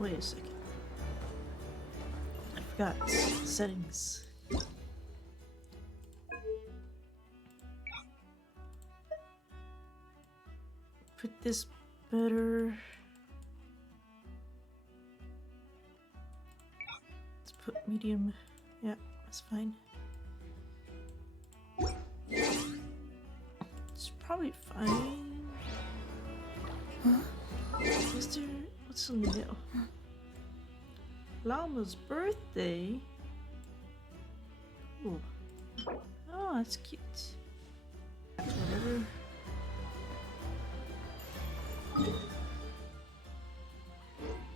Wait a second. I forgot. Settings. Put this better. Let's put medium. Yeah, that's fine. It's probably fine. Is there... What's in the middle? Llama's birthday? Ooh. Oh, that's cute. Whatever.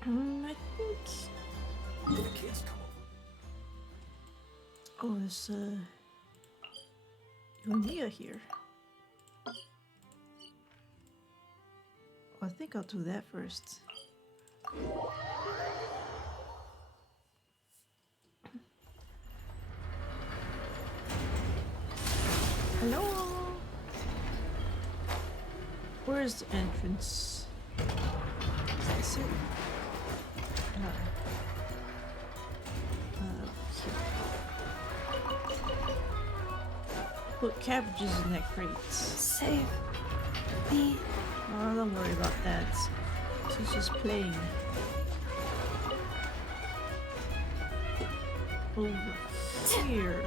I think... The kids come over. Oh, there's Yomiya here. I think I'll do that first. Hello? Where's the entrance? Is this it? Put cabbages in that crate. Save me. Oh, don't worry about that. She's just playing. Over here.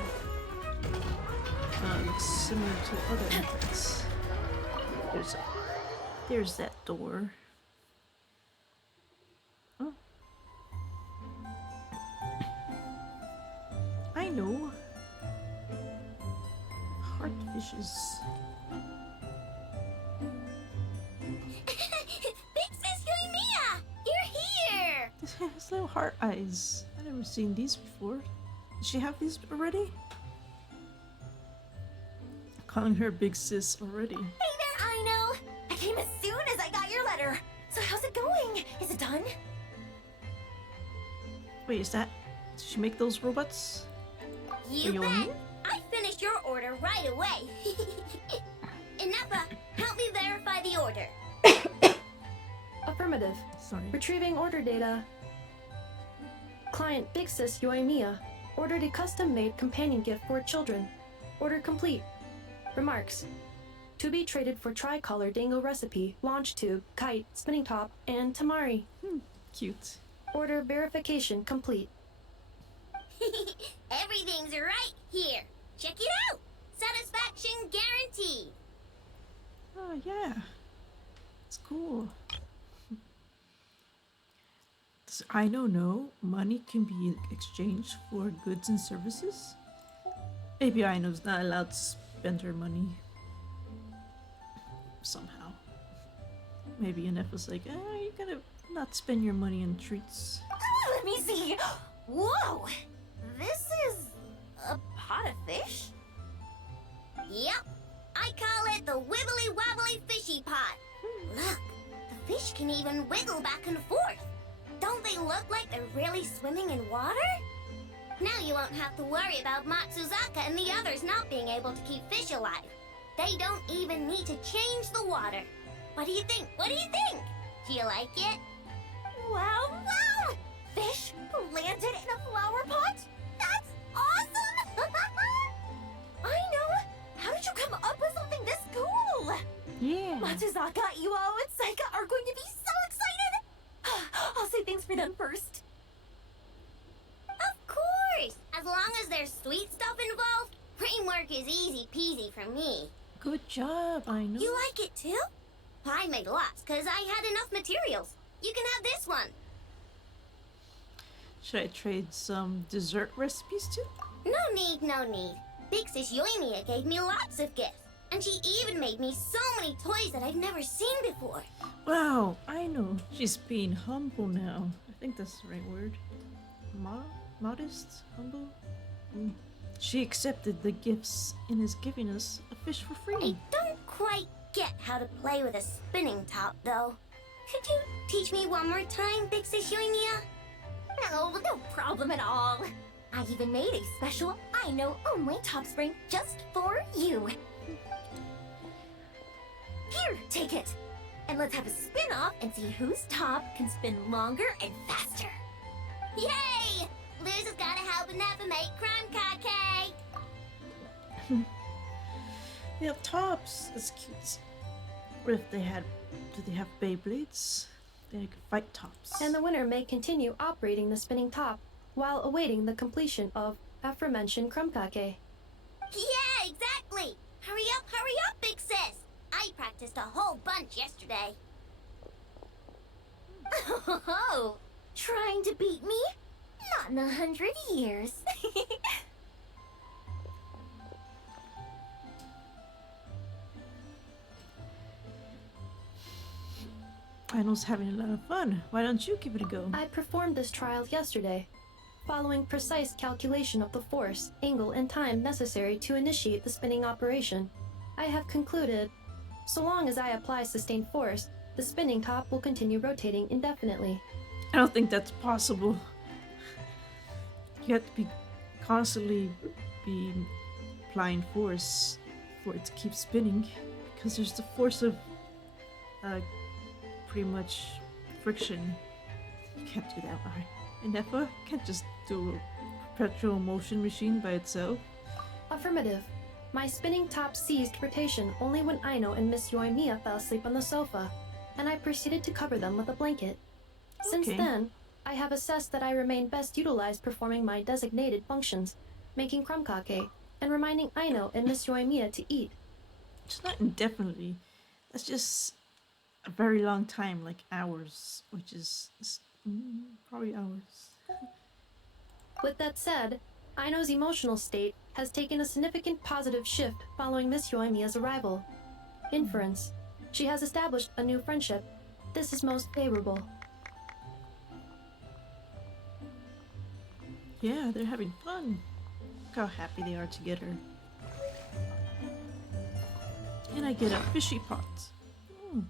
Looks similar to other entrance. There's that door. Oh. I know. Heartfishes. Big Sis Yoimiya! You're here! This has little heart eyes. I've never seen these before. Did she have these already? Calling her big sis already. Hey there, Aino! I came as soon as I got your letter. So how's it going? Is it done? Wait, is that... Did she make those robots? You Yomi? bet! I finished your order right away. Inappa, help me verify the order. Affirmative. Sorry. Retrieving order data. Client Big Sis Yoimiya ordered a custom-made companion gift for children. Order complete. Remarks. To be traded for tricolor dango recipe, launch tube, kite, spinning top, and tamari. Cute. Order verification complete. Everything's right here. Check it out. Satisfaction guaranteed. Oh, yeah. It's cool. Does Aino know money can be exchanged for goods and services? Maybe Aino's not allowed to spend her money. Somehow. Maybe Inef was like, you gotta not spend your money on treats. Let me see. Whoa! This is a pot of fish? Yep. I call it the Wibbly Wobbly Fishy Pot. Look, the fish can even wiggle back and forth. Don't they look like they're really swimming in water? Now you won't have to worry about Matsuzaka and the others not being able to keep fish alive. They don't even need to change the water. What do you think? What do you think? Do you like it? Wow, wow! Fish landed in a flower pot? That's awesome! I know! How did you come up with something this cool? Yeah. Matsuzaka, Iwao, and Saika are going to be so excited! I'll say thanks for them first. Of course! As long as there's sweet stuff involved, framework is easy peasy for me. Good job, Aino. You like it too? I made lots because I had enough materials. You can have this one. Should I trade some dessert recipes too? No need, no need. Big Sis Yoimiya gave me lots of gifts. And she even made me so many toys that I've never seen before. Wow, Aino. She's being humble now. I think that's the right word. Modest? Humble? She accepted the gifts and is giving us a fish for I free. don't quite get how to play with a spinning top, though. Could you teach me one more time, Big Sis Yoimiya? No, no problem at all. I even made a special I-know-only top spring just for you. Here, take it. And let's have a spin-off and see whose top can spin longer and faster. Yay! Loser's gotta help another make crime cake. They have tops. That's cute. What if they had? Do they have Beyblades? They could fight tops. And the winner may continue operating the spinning top while awaiting the completion of aforementioned krumkake. Yeah, exactly. Hurry up, big sis. I practiced a whole bunch yesterday. Oh, trying to beat me? Not in 100 years. Aino's having a lot of fun. Why don't you give it a go? I performed this trial yesterday, following precise calculation of the force, angle, and time necessary to initiate the spinning operation. I have concluded, so long as I apply sustained force, the spinning top will continue rotating indefinitely. I don't think that's possible. You have to be constantly applying force for it to keep spinning, because there's the force of pretty much friction. You can't do that, right? And Nefa can't just do a perpetual motion machine by itself. Affirmative. My spinning top ceased rotation only when Aino and Miss Yoimiya fell asleep on the sofa, and I proceeded to cover them with a blanket. Since Okay. then, I have assessed that I remain best utilized performing my designated functions, making krumkake, and reminding Aino and Miss Yoimiya to eat. It's not indefinitely. That's just a very long time, like hours, which is probably hours. With that said, Aino's emotional state has taken a significant positive shift following Miss Yoimiya's arrival. Inference. She has established a new friendship. This is most favorable. Yeah, they're having fun. Look how happy they are together. And I get a fishy pot. Hmm.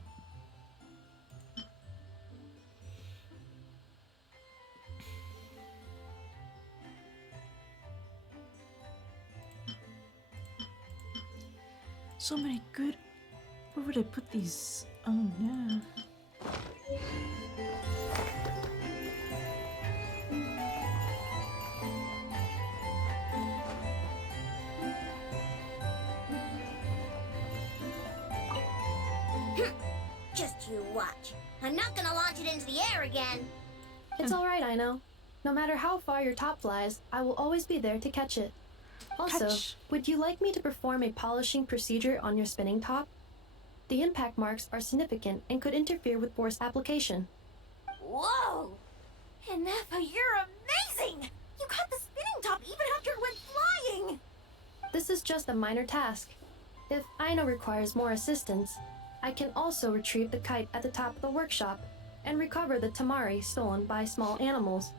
So many good. Where would I put these? Oh, yeah. Just you watch. I'm not gonna launch it into the air again. It's alright, Aino. No matter how far your top flies, I will always be there to catch it. Also, Catch. would you like me to perform a polishing procedure on your spinning top? The impact marks are significant and could interfere with force application. Whoa! Inefa, you're amazing! You caught the spinning top even after it went flying! This is just a minor task. If Aino requires more assistance, I can also retrieve the kite at the top of the workshop and recover the tamari stolen by small animals.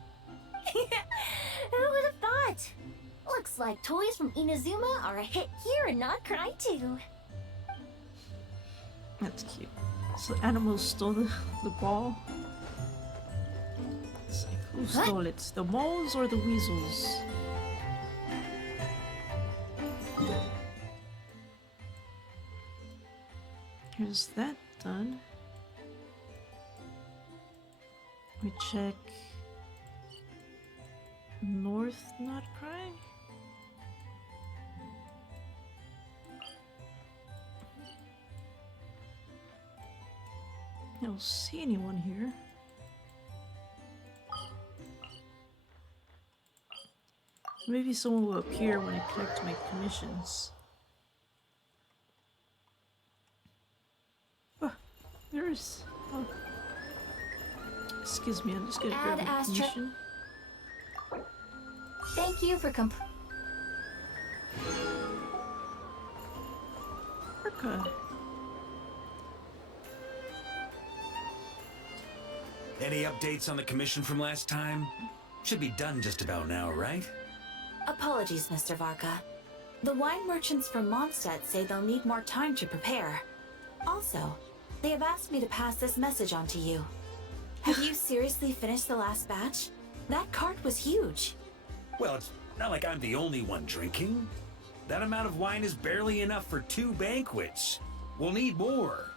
Who would have thought? Looks like toys from Inazuma are a hit here and not cry too. That's cute. So the animals stole the ball. It's like, who stole it? The moles or the weasels? Here's that done. We check North Not Cry. I don't see anyone here. Maybe someone will appear when I collect my commissions. Oh, there is. Oh. Excuse me, I'm just gonna grab Add a Astra- commission. Thank you for Orca. Any updates on the commission from last time? Should be done just about now, right? Apologies, Mr. Varka. The wine merchants from Mondstadt say they'll need more time to prepare. Also, they have asked me to pass this message on to you. Have you seriously finished the last batch? That cart was huge. Well, it's not like I'm the only one drinking. That amount of wine is barely enough for 2 banquets. We'll need more.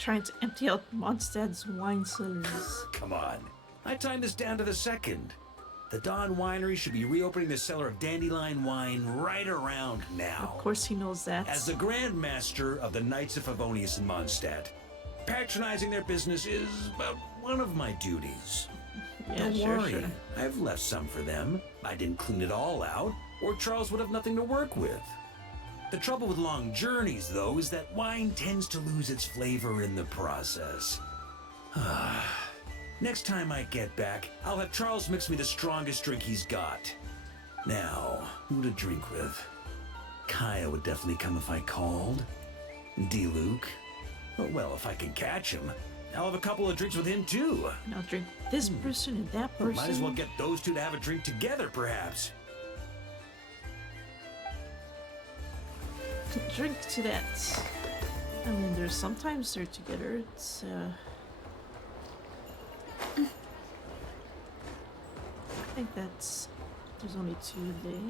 trying to empty out Mondstadt's wine cellars. Come on. I timed this down to the second. The Dawn Winery should be reopening the cellar of dandelion wine right around now. Of course he knows that. As the Grand Master of the Knights of Favonius in Mondstadt, patronizing their business is about one of my duties. Yeah, Don't sure, worry, sure. I've left some for them. I didn't clean it all out, or Charles would have nothing to work with. The trouble with long journeys, though, is that wine tends to lose its flavor in the process. Next time I get back, I'll have Charles mix me the strongest drink he's got. Now, who to drink with? Kaya would definitely come if I called. D-Luke. Well, if I can catch him, I'll have a couple of drinks with him, too. And I'll drink this person and that person. Might as well get those two to have a drink together, perhaps. Drink to that. I mean, there's sometimes they're together. It's, I think there's only 2 a day.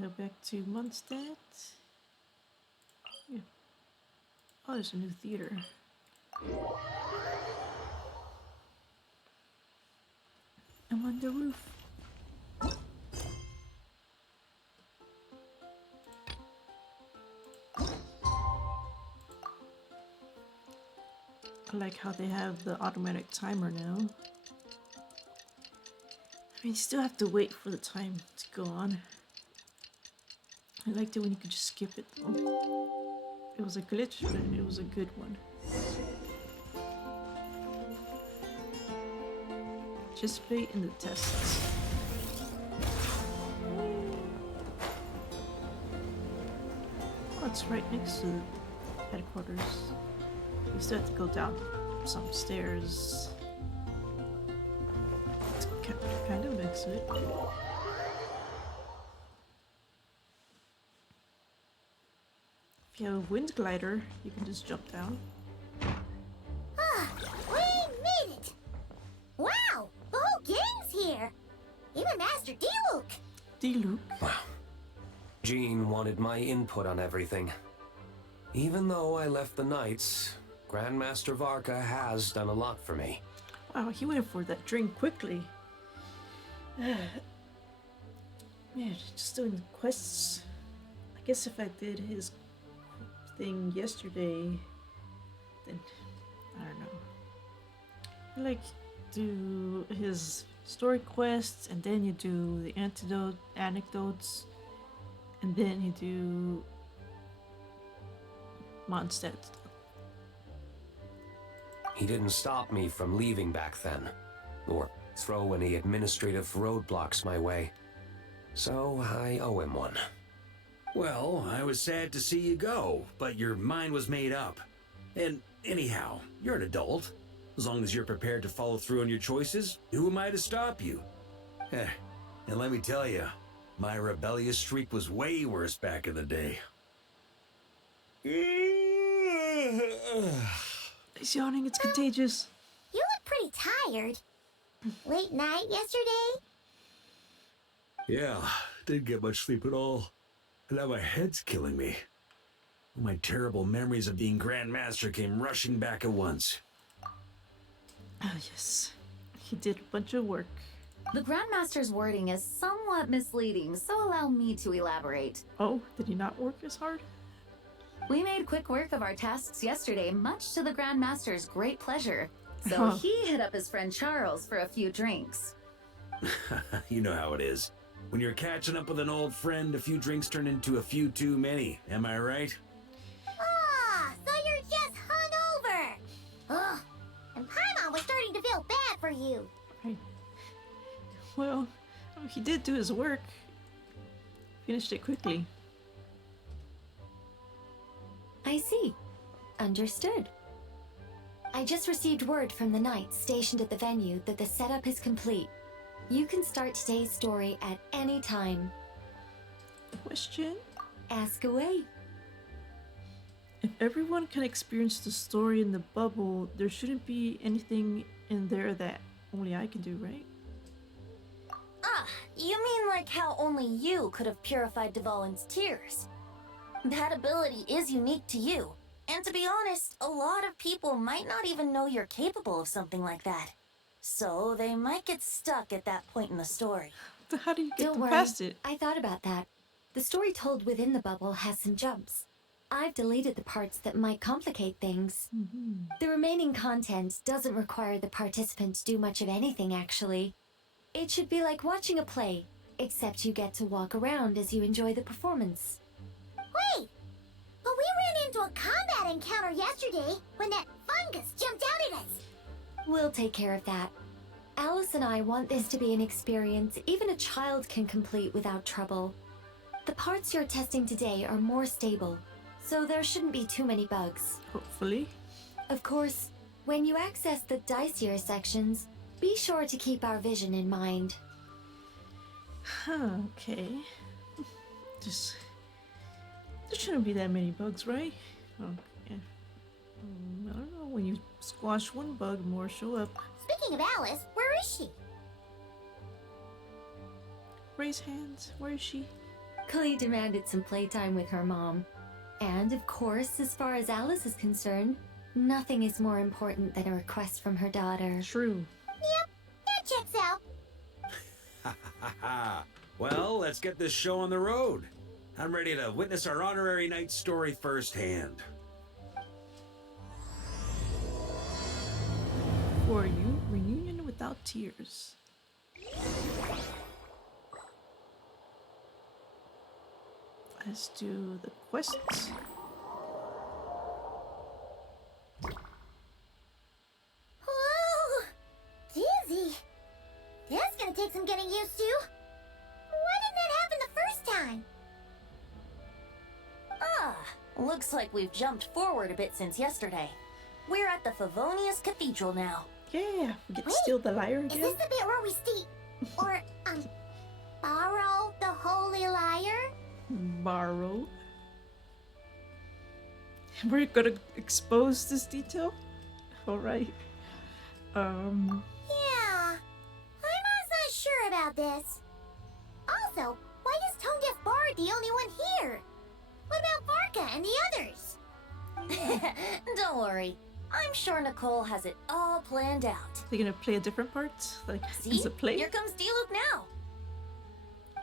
Go back to Mondstadt. Yeah. Oh, there's a new theater. I'm on the roof. I like how they have the automatic timer now. I mean, you still have to wait for the time to go on. I liked it when you could just skip it though. It was a glitch, but it was a good one. Participate in the tests. Oh, it's right next to the headquarters. You still have to go down some stairs. It's kind of next to it. If you have a wind glider, you can just jump down. We made it! Wow! The whole gang's here! Even Master D-Luke! D-Luke. Jean wanted my input on everything. Even though I left the Knights, Grandmaster Varka has done a lot for me. Wow, he went for that drink quickly. Yeah, just doing the quests. I guess if I did his thing yesterday, then I don't know. I like do his story quests, and then you do the anecdotes, and then you do Mondstadt. He didn't stop me from leaving back then, or throw any administrative roadblocks my way. So I owe him one. Well, I was sad to see you go, but your mind was made up. And anyhow, you're an adult. As long as you're prepared to follow through on your choices, who am I to stop you? And let me tell you, my rebellious streak was way worse back in the day. He's yawning, it's contagious. You look pretty tired. Late night yesterday? Yeah, didn't get much sleep at all. And now my head's killing me. My terrible memories of being Grand Master came rushing back at once. Ah, yes. He did a bunch of work. The Grandmaster's wording is somewhat misleading, so allow me to elaborate. Oh, did he not work as hard? We made quick work of our tasks yesterday, much to the Grandmaster's great pleasure. So Huh. he hit up his friend Charles for a few drinks. You know how it is. When you're catching up with an old friend, a few drinks turn into a few too many. Am I right? Ah, so you're just hungover! Ugh, and Paimon was starting to feel bad for you. Right. Well, he did do his work. Finished it quickly. I see. Understood. I just received word from the knights stationed at the venue that the setup is complete. You can start today's story at any time. Question? Ask away. If everyone can experience the story in the bubble, there shouldn't be anything in there that only I can do, right? Ah, you mean like how only you could have purified Dvalin's tears? That ability is unique to you, And to be honest, a lot of people might not even know you're capable of something like that. So they might get stuck at that point in the story. How do you get Don't worry, past it? I thought about that. The story told within the bubble has some jumps. I've deleted the parts that might complicate things. The remaining content doesn't require the participant to do much of anything, actually. It should be like watching a play, except you get to walk around as you enjoy the performance. Wait! But we ran into a combat encounter yesterday when that fungus jumped out at us. We'll take care of that. Alice and I want this to be an experience even a child can complete without trouble. The parts you're testing today are more stable, so there shouldn't be too many bugs. Hopefully. Of course, when you access the dicier sections, be sure to keep our vision in mind. Okay. Just there shouldn't be that many bugs, right? Okay. I don't know. When you squash one bug, more show up. Speaking of Alice, where is she? Raise hands. Where is she? Klee demanded some playtime with her mom. And of course, as far as Alice is concerned, nothing is more important than a request from her daughter. True. Yep, that checks out. Ha ha ha! Well, let's get this show on the road. I'm ready to witness our honorary knight's story firsthand. For you, reunion without tears. Let's do the quests. Whoa! Dizzy. That's gonna take some getting used to. Why didn't that happen the first time? Looks like we've jumped forward a bit since yesterday. We're at the Favonius Cathedral now. Yeah, we get to Wait, steal the lyre Is again. this the bit where we borrow the holy lyre? Borrow. We're gonna expose this detail? Alright. Yeah, I'm not sure about this. Also, why is Tone Deaf Bard the only one here? What about Varka and the others? Don't worry. I'm sure Nicole has it all planned out. They're gonna play a different part? Like, See? is it play? Here comes Diluc now.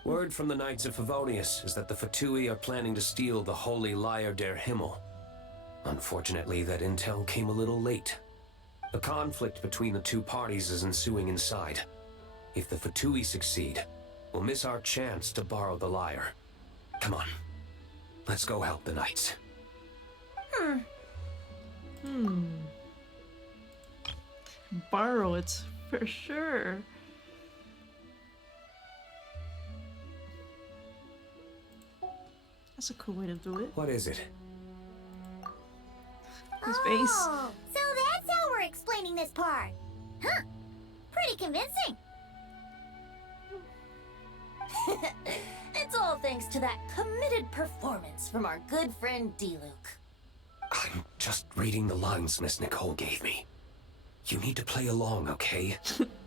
Word from the Knights of Favonius is that the Fatui are planning to steal the Holy Lyre der Himmel. Unfortunately, that intel came a little late. A conflict between the two parties is ensuing inside. If the Fatui succeed, we'll miss our chance to borrow the lyre. Come on, let's go help the Knights. Borrow it, for sure. That's a cool way to do it. What is it? His face. Oh, so that's how we're explaining this part. Huh. Pretty convincing. It's all thanks to that committed performance from our good friend Diluc. I'm just reading the lines Miss Nicole gave me. You need to play along, okay?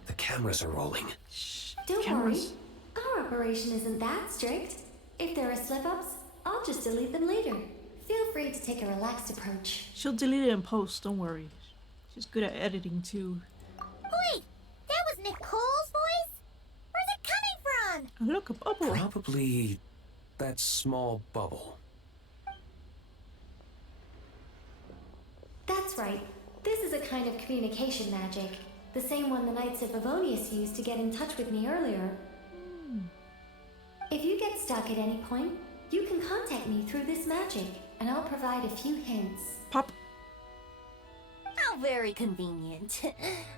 The cameras are rolling. Shh. Don't Cameras. worry, our operation isn't that strict. If there are slip-ups, I'll just delete them later. Feel free to take a relaxed approach. She'll delete it in post, don't worry. She's good at editing too. Wait, that was Nicole's voice? Where's it coming from? Oh, look, a bubble. Probably that small bubble. That's right. This is a kind of communication magic. The same one the Knights of Favonius used to get in touch with me earlier. If you get stuck at any point, you can contact me through this magic, and I'll provide a few hints. Pop. How very convenient.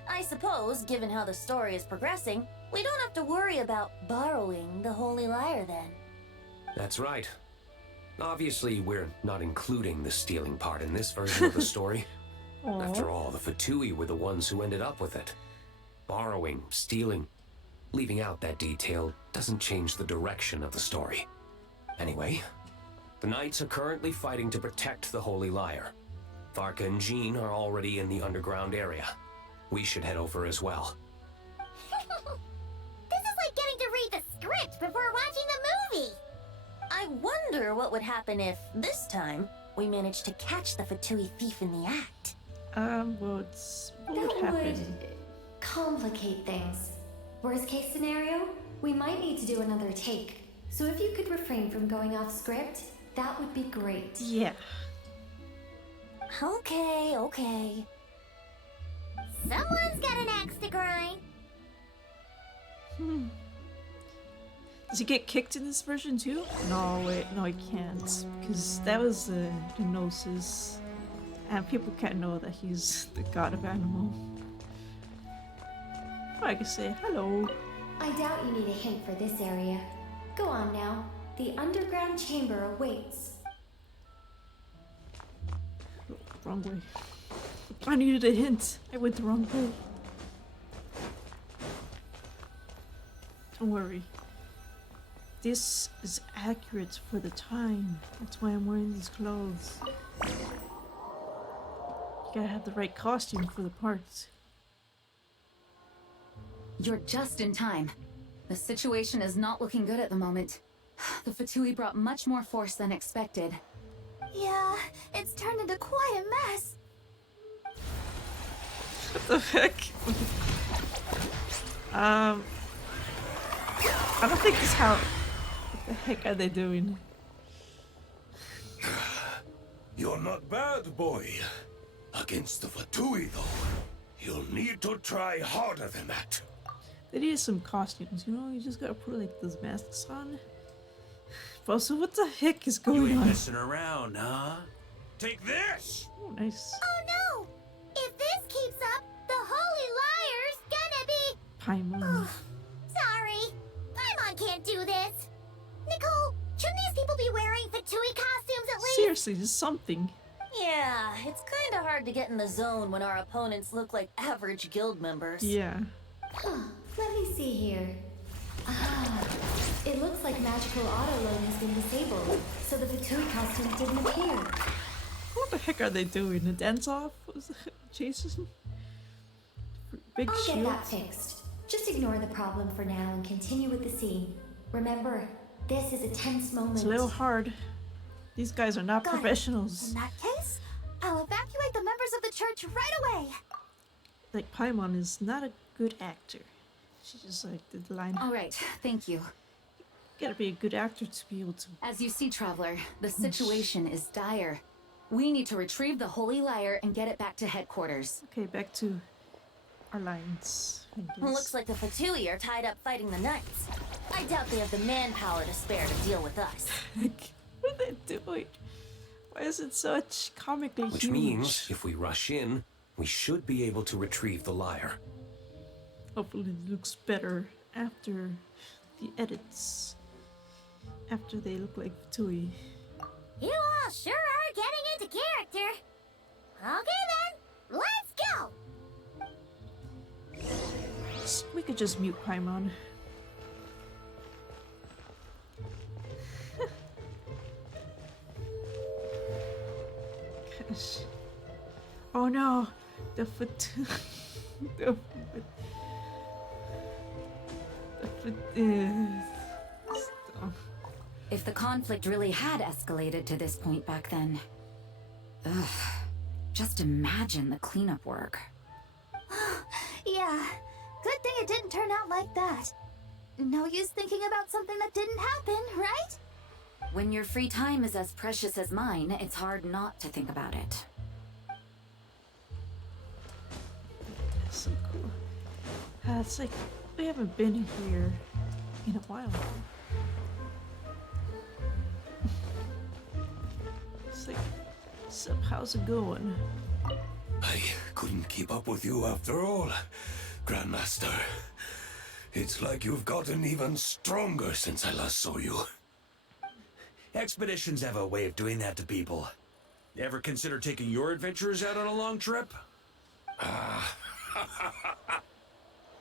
I suppose, given how the story is progressing, we don't have to worry about borrowing the Holy Lyre then. That's right. Obviously, we're not including the stealing part in this version of the story. Aww. After all, the Fatui were the ones who ended up with it. Borrowing, stealing, leaving out that detail doesn't change the direction of the story. Anyway, the Knights are currently fighting to protect the Holy Lyre. Varka and Jean are already in the underground area. We should head over as well. This is like getting to read the script before watching the movie. I wonder what would happen if, this time, we managed to catch the Fatui thief in the act. What would That happen? would complicate things. Worst case scenario, we might need to do another take. So if you could refrain from going off script, that would be great. Yeah. Okay, okay. Someone's got an axe to grind. Does he get kicked in this version too? No, wait, no, he can't. Because that was the gnosis. And people can't know that he's the god of animal. I can say hello. I doubt you need a hint for this area. Go on now. The underground chamber awaits. Wrong way. I needed a hint. I went the wrong way. Don't worry. This is accurate for the time. That's why I'm wearing these clothes. You gotta have the right costume for the parts. You're just in time. The situation is not looking good at the moment. The Fatui brought much more force than expected. Yeah, it's turned into quite a mess. What the heck? I don't think this how. What the heck are they doing? You're not bad, boy. Against the Fatui, though, you'll need to try harder than that. They need some costumes, you know? You just gotta put like those masks on. But also, what the heck is You going ain't on? messing around, huh? Take this! Oh, nice. Oh no! If this keeps up, the Holy Liar's gonna be... Paimon. Sorry. Paimon can't do this. Nicole, shouldn't these people be wearing Fatui costumes at least? Seriously, just something. Yeah, it's kinda hard to get in the zone when our opponents look like average guild members. Yeah. Let me see here. Ah, it looks like magical auto load has been disabled, so the Fatui costumes didn't appear. What the heck are they doing? A dance off? Jason? Big I'll get shield? that fixed. Just ignore the problem for now and continue with the scene. Remember, this is a tense moment. It's a little hard. These guys are not Got it. professionals. In that case, I'll evacuate the members of the church right away. Like, Paimon is not a good actor. She just like did the line. All right, thank you. Gotta be a good actor to be able to. As you see, Traveler, the situation is dire. We need to retrieve the Holy Lyre and get it back to headquarters. Okay, back to our lines. I guess. Looks like the Fatui are tied up fighting the knights. I doubt they have the manpower to spare to deal with us. What are they doing? Why is it such comically Which huge? means, if we rush in, we should be able to retrieve the lyre. Hopefully it looks better after the edits. After they look like Fatui. You all sure are getting into character. Okay then, let's go. We could just mute Paimon. Gosh. Oh no! The Fatui. the Stop. If the conflict really had escalated to this point back then... Ugh. Just imagine the cleanup work. Yeah, good thing it didn't turn out like that. No use thinking about something that didn't happen, right? When your free time is as precious as mine, it's hard not to think about it. So cool. It's like we haven't been here in a while. It's like, so how's it going? I couldn't keep up with you after all, Grandmaster. It's like you've gotten even stronger since I last saw you. Expeditions have a way of doing that to people. Ever consider taking your adventurers out on a long trip?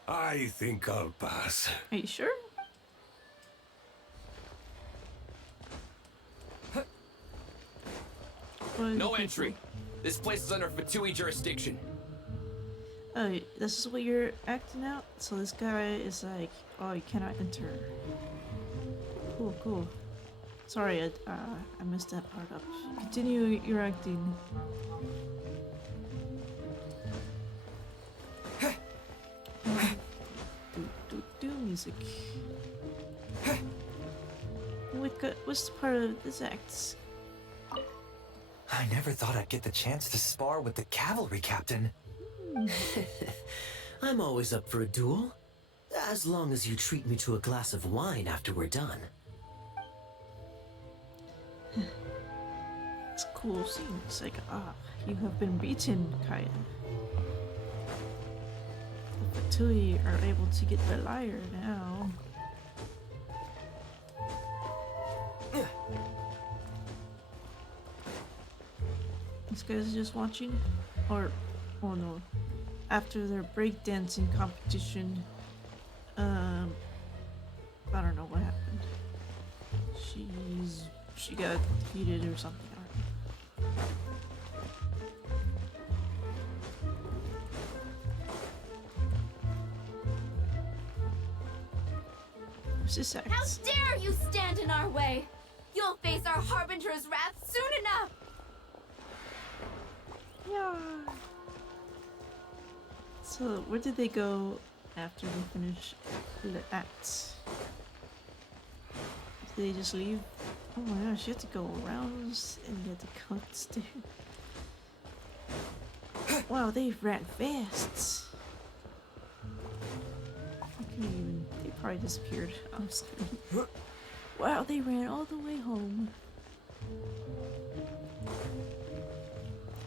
I think I'll pass. Are you sure? No entry. This place is under Fatui jurisdiction. Oh, this is what you're acting out? So this guy is like, oh, you cannot enter. Cool, cool. Sorry, I messed that part up. Continue your acting. Do music. What's the part of this act? I never thought I'd get the chance to spar with the cavalry captain. I'm always up for a duel. As long as you treat me to a glass of wine after we're done. It's a cool scene. It's like, you have been beaten, Kaya. The Fatui are able to get the lyre now. This guy's just watching? Or, oh no. After their breakdancing competition, I don't know what happened. She got defeated or something. I don't know. What's this act? How dare you stand in our way! You'll face our Harbinger's wrath soon enough! Yeah. So, where did they go after they finish the acts? Did they just leave? Oh my gosh, you have to go around and get the cuts too. Wow, they ran fast. I can't even. They probably disappeared off screen. Wow, they ran all the way home.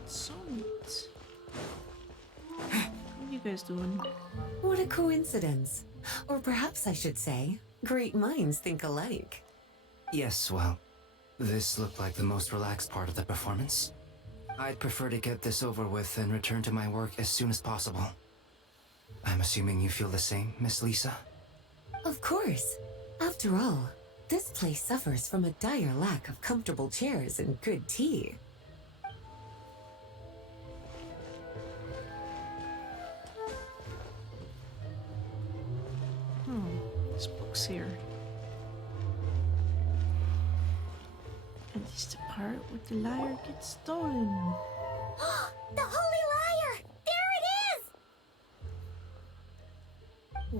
So neat. What are you guys doing? What a coincidence. Or perhaps I should say, great minds think alike. Yes, well, this looked like the most relaxed part of the performance. I'd prefer to get this over with and return to my work as soon as possible. I'm assuming you feel the same, Miss Lisa? Of course. After all, this place suffers from a dire lack of comfortable chairs and good tea. This book's here. And it's the part where the lyre gets stolen. The Holy Liar! There it is!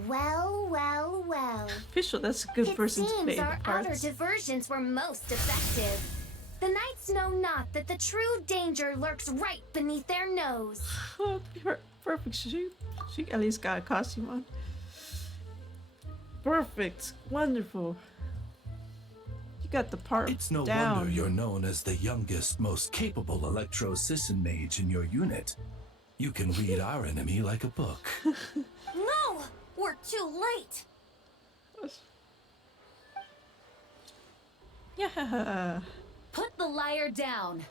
Well, well, well. Official, that's a good person to play It the seems our part. outer diversions were most effective. The knights know not that the true danger lurks right beneath their nose. Perfect. She at least got a costume on. Perfect. Wonderful. You got the part It's no down. wonder you're known as the youngest, most capable Electro-Sisson mage in your unit. You can read our enemy like a book. No! We're too late! Yeah. Put the liar down!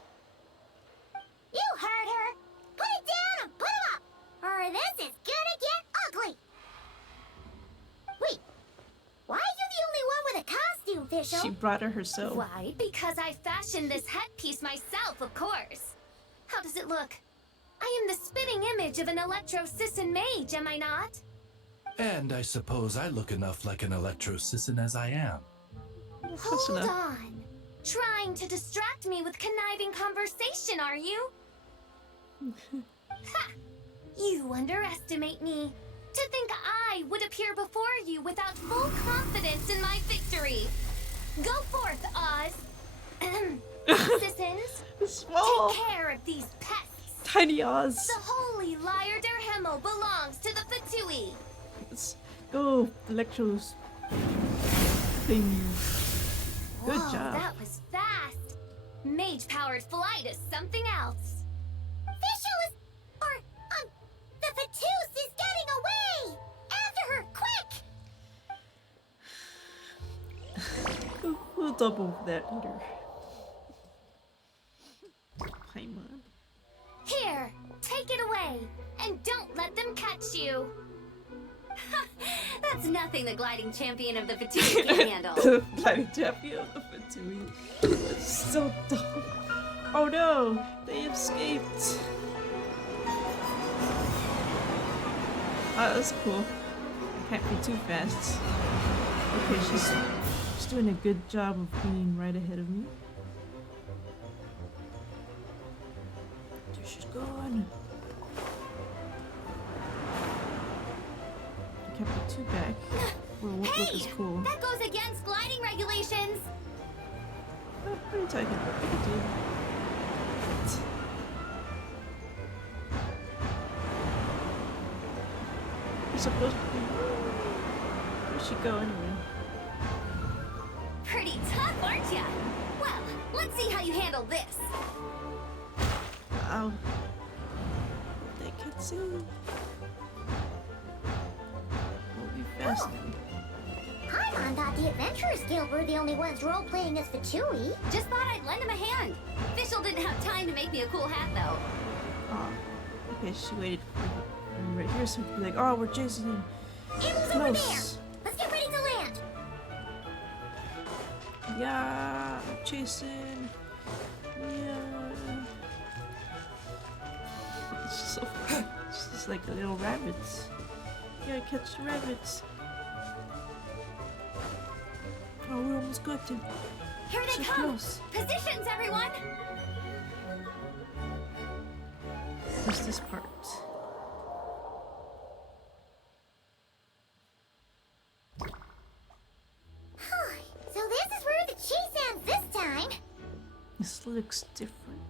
You heard her! Put it down and put him up! Or this is gonna get ugly! Wait, why are you the only one with a costume, Fischl? She brought her herself. Why? Because I fashioned this headpiece myself, of course. How does it look? I am the spitting image of an Electro-Sisson mage, am I not? And I suppose I look enough like an Electro-Sisson as I am. Hold on. Trying to distract me with conniving conversation, are you? Ha! You underestimate me. To think I would appear before you without full confidence in my victory. Go forth, Oz. Citizens, Small. take care of these pests. Tiny Oz. The holy Liar der Himmel belongs to the Fatui. Let's go, Electros. Thing. Good Whoa, job. that was fast. Mage-powered flight is something else. Fischl is... the Fatus is getting away! After her, quick! We'll double that later. Paimon. Here, take it away, and don't let them catch you. That's nothing the gliding champion of the Fatui can handle. The gliding champion of the Fatui. It's so dumb. Oh no, they escaped. Oh, that's cool. Can't be too fast. Okay, She's doing a good job of being right ahead of me. There she's going. I kept the two back. Well, what look is cool. That goes against gliding regulations! What are you talking about, dude? You're supposed to be... Where'd she go anyway? Pretty tough, aren't ya? Well, let's see how you handle this. Ow. They can see. We'll be fast. Paimon thought the Adventurers Guild were the only ones role-playing as Fatui. Just thought I'd lend him a hand. Official didn't have time to make me a cool hat, though. Oh. Okay, she waited for him right here, so he could be like, oh, we're chasing him. It over there! Let's get ready to land! Yeah, I'm chasing. Yeah. It's just like a little rabbits. Yeah, catch the rabbits. Oh, we almost got him. Here they So come! close. Positions, everyone! What's this part? So this is where the chase ends this time! This looks different.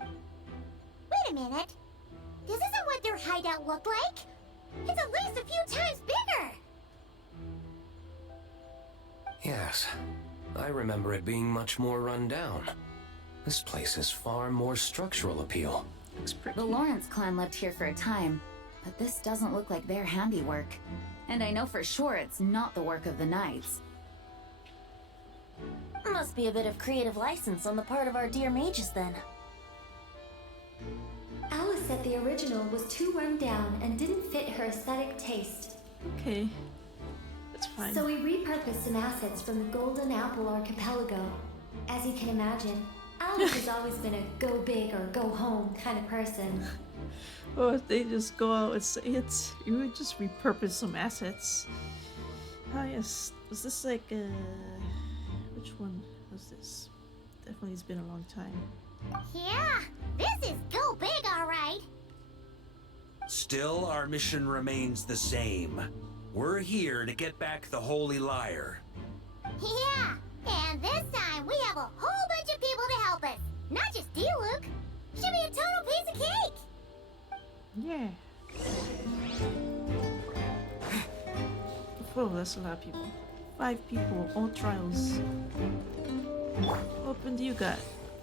Wait a minute. This isn't what their hideout looked like. It's at least a few times bigger. Yes, I remember it being much more run down. This place has far more structural appeal. The Lawrence clan lived here for a time, but this doesn't look like their handiwork. And I know for sure it's not the work of the Knights. Must be a bit of creative license on the part of our dear mages then. Alice said the original was too run down and didn't fit her aesthetic taste. Okay. That's fine. So we repurposed some assets from the Golden Apple Archipelago. As you can imagine, Alice has always been a go big or go home kind of person. Oh, if they just go out and say it, you would just repurpose some assets. Oh yes, was this like which one was this? Definitely it's been a long time. Yeah, this is go big, all right. Still, our mission remains the same. We're here to get back the Holy Lyre. Yeah, and this time we have a whole bunch of people to help us. Not just you, Luke. Should be a total piece of cake. Yeah. Oh, that's a lot of people. 5 people, all trials. What weapon do you got?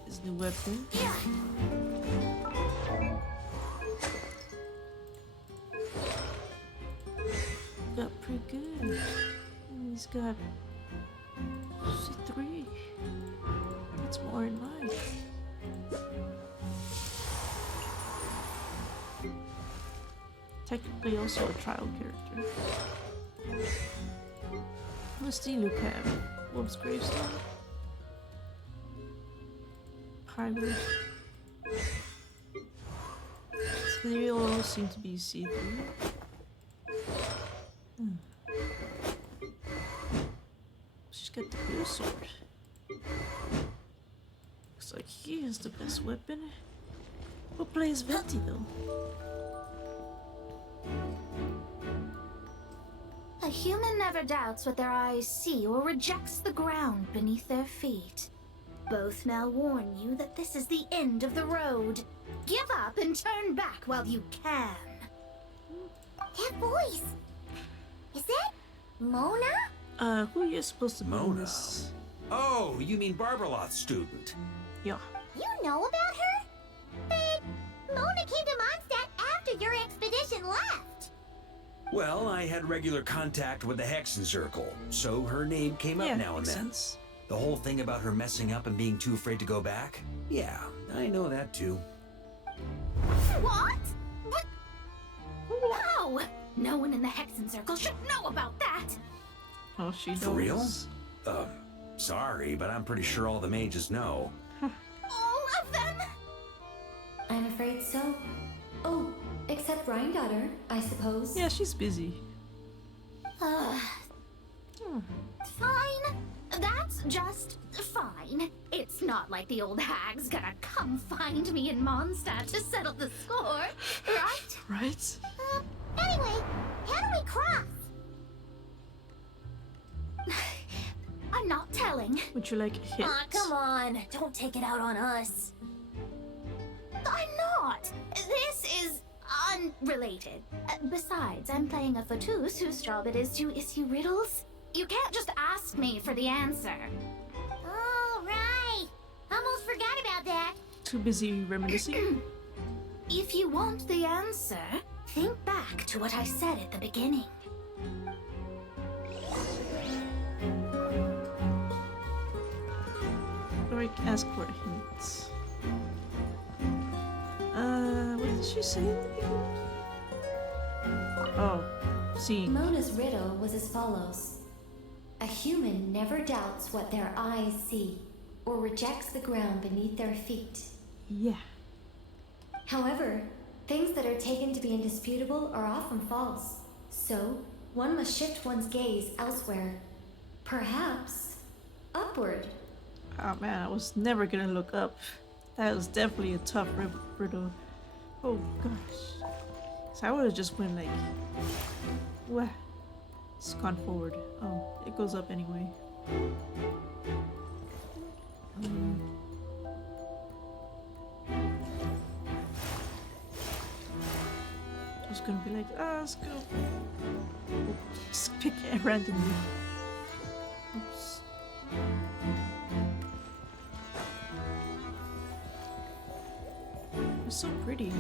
Is the weapon? Got pretty good. And he's got 3. That's more in mine. Technically also a trial character. What's the Luke have? Wolf's Gravestone? Pirate. So they all seem to be see-through. She's got the blue sword. Looks like he is the best weapon. Who plays Venti though? A human never doubts what their eyes see or rejects the ground beneath their feet. Both now warn you that this is the end of the road. Give up and turn back while you can. That voice. Is that Mona? Who are you supposed to be in Mona? this? Oh, you mean Barbarloth's student. Yeah. You know about her? But Mona came to Mondstadt after your expedition left. Well, I had regular contact with the Hexen Circle, so her name came up now and makes then. sense. The whole thing about her messing up and being too afraid to go back? Yeah, I know that too. What? But... No! No one in the Hexen Circle should know about that! Oh, she knows. For real? Sorry, but I'm pretty sure all the mages know. All of them? I'm afraid so. Oh, except Rhine Daughter, I suppose. Yeah, she's busy. Fine. That's just fine. It's not like the old hag's gonna come find me in Mondstadt to settle the score, right? Right? Anyway, how do we cross? I'm not telling. Would you like a hint? Aw, come on. Don't take it out on us. I'm not. This is unrelated. Besides, I'm playing a fatus whose job it is to issue riddles. You can't just ask me for the answer. Oh, right. Almost forgot about that. Too busy reminiscing? If you want the answer, think back to what I said at the beginning. Or ask for hints. What did she say in the beginning? Oh, see. Mona's riddle was as follows. A human never doubts what their eyes see, or rejects the ground beneath their feet. Yeah. However, things that are taken to be indisputable are often false. So, one must shift one's gaze elsewhere. Perhaps upward. Oh man, I was never gonna look up. That was definitely a tough riddle. Oh gosh. So I would've just went like... What? It's gone forward. Oh, it goes up anyway. I was gonna be like, let's go. Just pick it randomly. Oops. It's so pretty.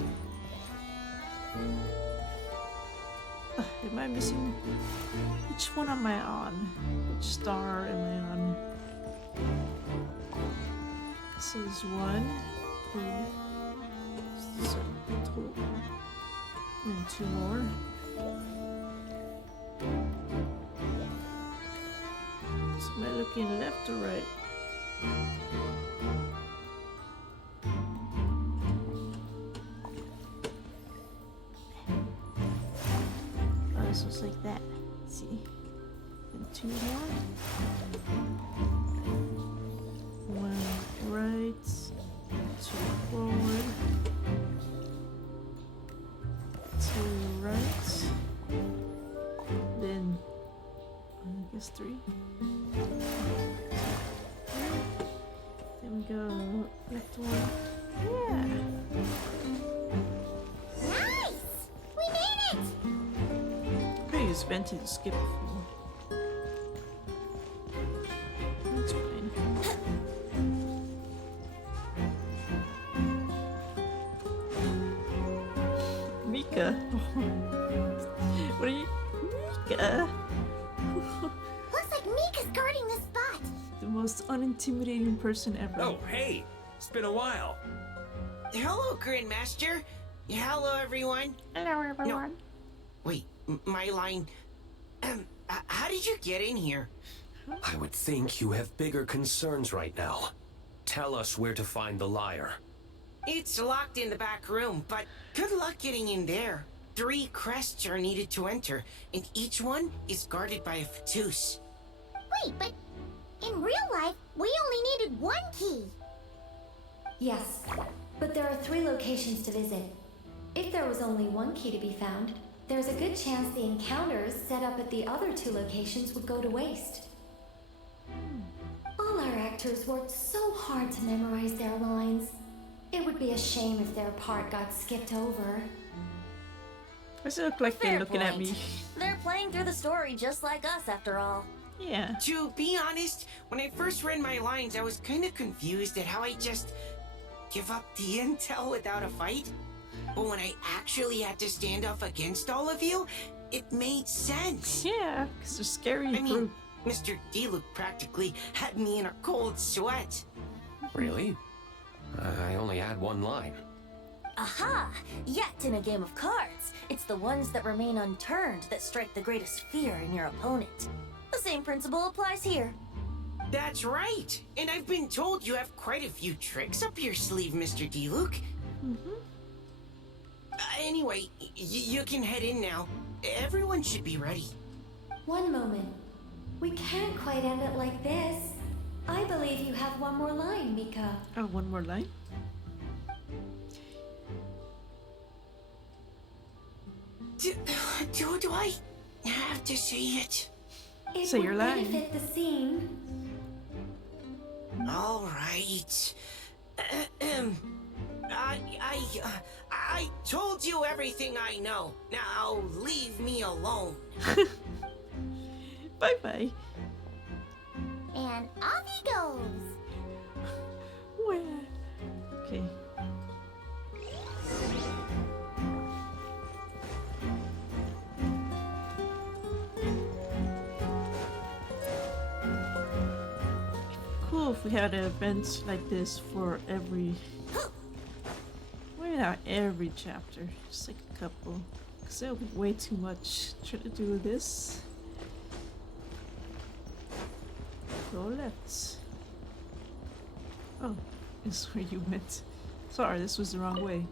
Am I missing? Which one am I on? Which star am I on? This is 1, 2, so 2, and 2 more. So am I looking left or right? So it's like that. Let's see. And 2 more. 1 right. 2 forward. 2 right. Then I guess 3. Then we go left 1. Yeah. Use Venti to skip a few. That's fine. Mika. What are you? Mika. Looks like Mika's guarding the spot. The most unintimidating person ever. Oh, hey! It's been a while. Hello, Grandmaster. Hello, everyone. Hello, everyone. No. Wait, my line. How did you get in here? I would think you have bigger concerns right now. Tell us where to find the liar. It's locked in the back room, but good luck getting in there. 3 crests are needed to enter, and each one is guarded by a fatus. Wait, but in real life, we only needed 1 key. Yes, but there are 3 locations to visit. If there was only 1 key to be found, there's a good chance the encounters set up at the other 2 locations would go to waste. All our actors worked so hard to memorize their lines. It would be a shame if their part got skipped over. Does it look like they're looking at me? They're playing through the story just like us, after all. Yeah. To be honest, when I first read my lines, I was kind of confused at how I just give up the intel without a fight. But when I actually had to stand up against all of you, it made sense. Yeah, because they're scary. I mean, Mr. Diluc practically had me in a cold sweat. Really? I only had 1 line. Aha! Yet in a game of cards, it's the ones that remain unturned that strike the greatest fear in your opponent. The same principle applies here. That's right. And I've been told you have quite a few tricks up your sleeve, Mr. Diluc. Anyway, you can head in now. Everyone should be ready. 1 moment. We can't quite end it like this. I believe you have one more line, Mika. Oh, one more line? Do I have to say it? It Say would your line. benefit the scene. All right. I told you everything I know. Now leave me alone. Bye bye. And off he goes. Where? Okay. Cool if we had events like this for every. Why not every chapter? Just like a couple. Because that would be way too much trying to do this. Go left. Oh, this is where you went. Sorry, this was the wrong way.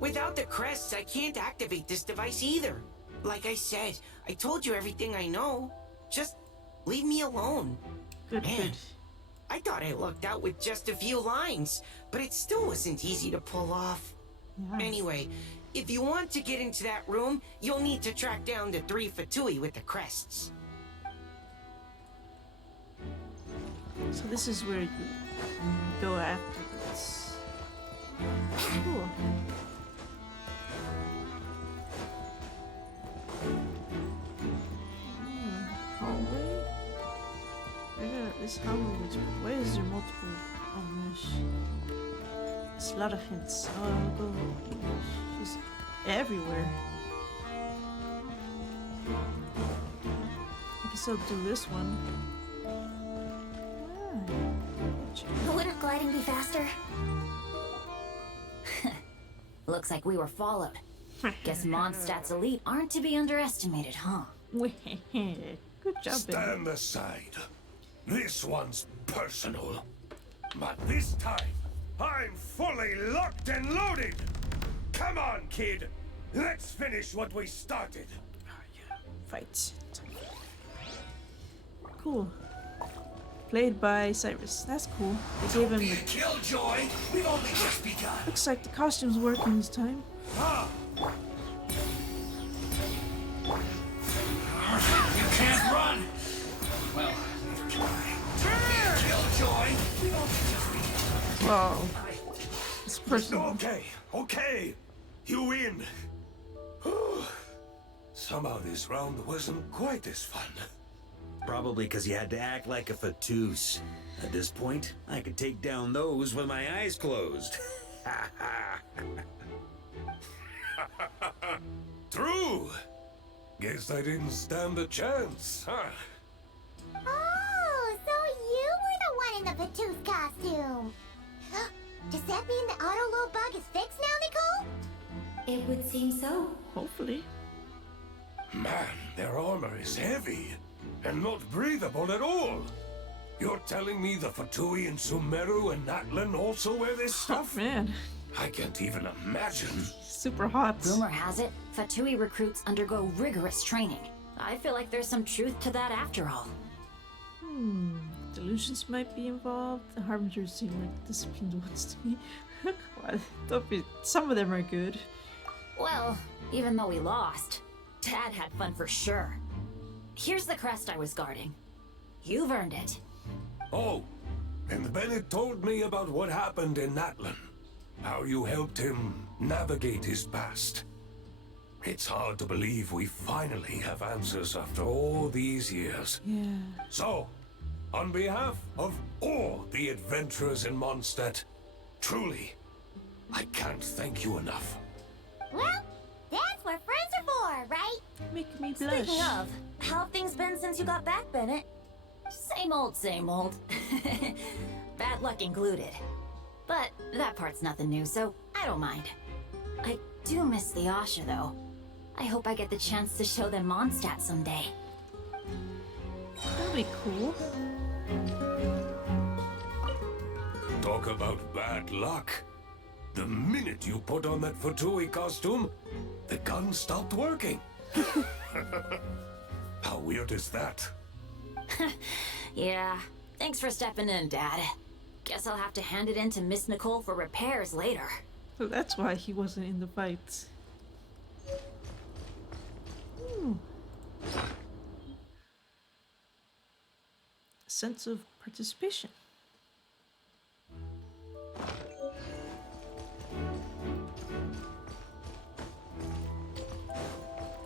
Without the crests, I can't activate this device either. Like I said, I told you everything I know. Just leave me alone. Good, Man, good. I thought I lucked out with just a few lines, but it still wasn't easy to pull off. Yeah. Anyway, if you want to get into that room, you'll need to track down the 3 Fatui with the crests. So this is where you go after this. Cool. Hallway? This hallway looks. Why is there multiple? Oh gosh. There's a lot of hints. Oh, I'll go. She's everywhere. I guess I'll do this one. Wouldn't gliding be faster? Looks like we were followed. Guess Mondstadt's elite aren't to be underestimated, huh? Good job, Stand aside. This one's personal. But this time, I'm fully locked and loaded! Come on, kid! Let's finish what we started! Fight. Cool. Played by Cyrus. That's cool. They gave him the killjoy. We've only just begun. Looks like the costume's working this time. Ah. You can't run. Well, killjoy. We've only just begun. Whoa. This person. Okay. You win. Somehow this round wasn't quite as fun. Probably because you had to act like a fatus. At this point, I could take down those with my eyes closed. True. Guess I didn't stand a chance, huh? Oh, so you were the one in the Patoos costume. Does that mean the auto load bug is fixed now, Nicole? It would seem so. Hopefully. Man, their armor is heavy and not breathable at all. You're telling me the Fatui in Sumeru and Natlan also wear this stuff? Oh, man. I can't even imagine. Super hot. Rumor has it, Fatui recruits undergo rigorous training. I feel like there's some truth to that after all. Delusions might be involved. The Harbingers seem like disciplined ones to me. Well, don't be. Some of them are good. Well, even though we lost, Dad had fun for sure. Here's the crest I was guarding. You've earned it. Oh, and Bennett told me about what happened in Natlan. How you helped him navigate his past. It's hard to believe we finally have answers after all these years. Yeah. So, on behalf of all the adventurers in Mondstadt, truly, I can't thank you enough. Well, that's what friends are for, right? Make me blush. Speaking of, how have things been since you got back, Bennett? Same old, same old. Bad luck included. But that part's nothing new, so I don't mind. I do miss the Asha, though. I hope I get the chance to show them Mondstadt someday. That'd be cool. Talk about bad luck. The minute you put on that Fatui costume, the gun stopped working. How weird is that? Yeah, thanks for stepping in, Dad. Guess I'll have to hand it in to Miss Nicole for repairs later. So that's why he wasn't in the fight. Ooh. A sense of participation.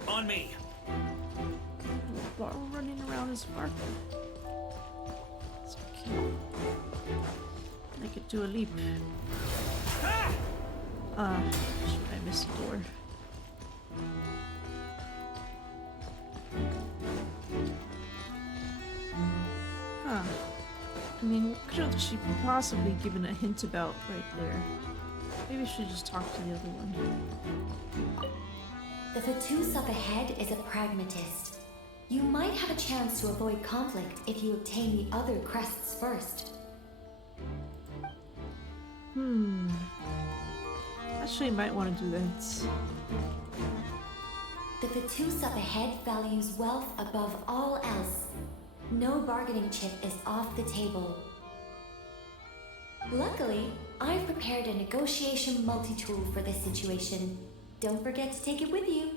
On me. While running around as Varka. It's okay. I could do a leap. Should I miss the door? Huh. I mean, what could have she possibly given a hint about right there? Maybe I should just talk to the other one. The Fatus up ahead is a pragmatist. You might have a chance to avoid conflict if you obtain the other crests first. Actually, I might want to do that. The Fatus up ahead values wealth above all else. No bargaining chip is off the table. Luckily, I've prepared a negotiation multi-tool for this situation. Don't forget to take it with you.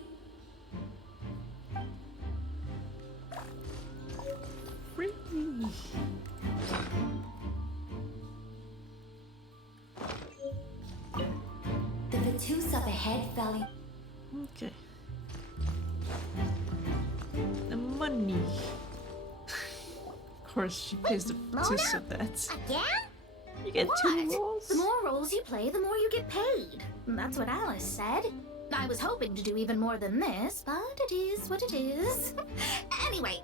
The Fatus up ahead value. Okay. The money. Of course, she pays the Fatus of that. Again? You get What? 2 rolls? The more roles you play, the more you get paid. That's what Alice said. I was hoping to do even more than this, but it is what it is. Anyway,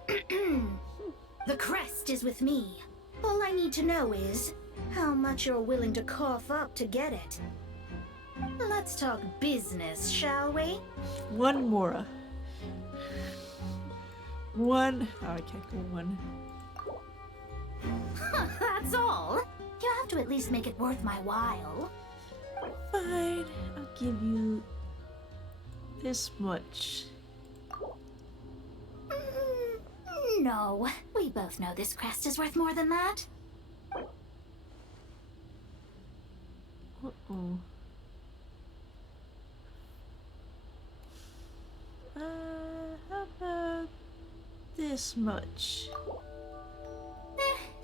the crest is with me. All I need to know is how much you're willing to cough up to get it. Let's talk business, shall we? 1 Mora. 1. Oh, I can't go 1. That's all. You have to at least make it worth my while. Fine, I'll give you this much. No, we both know this crest is worth more than that. Uh-oh. How about this much?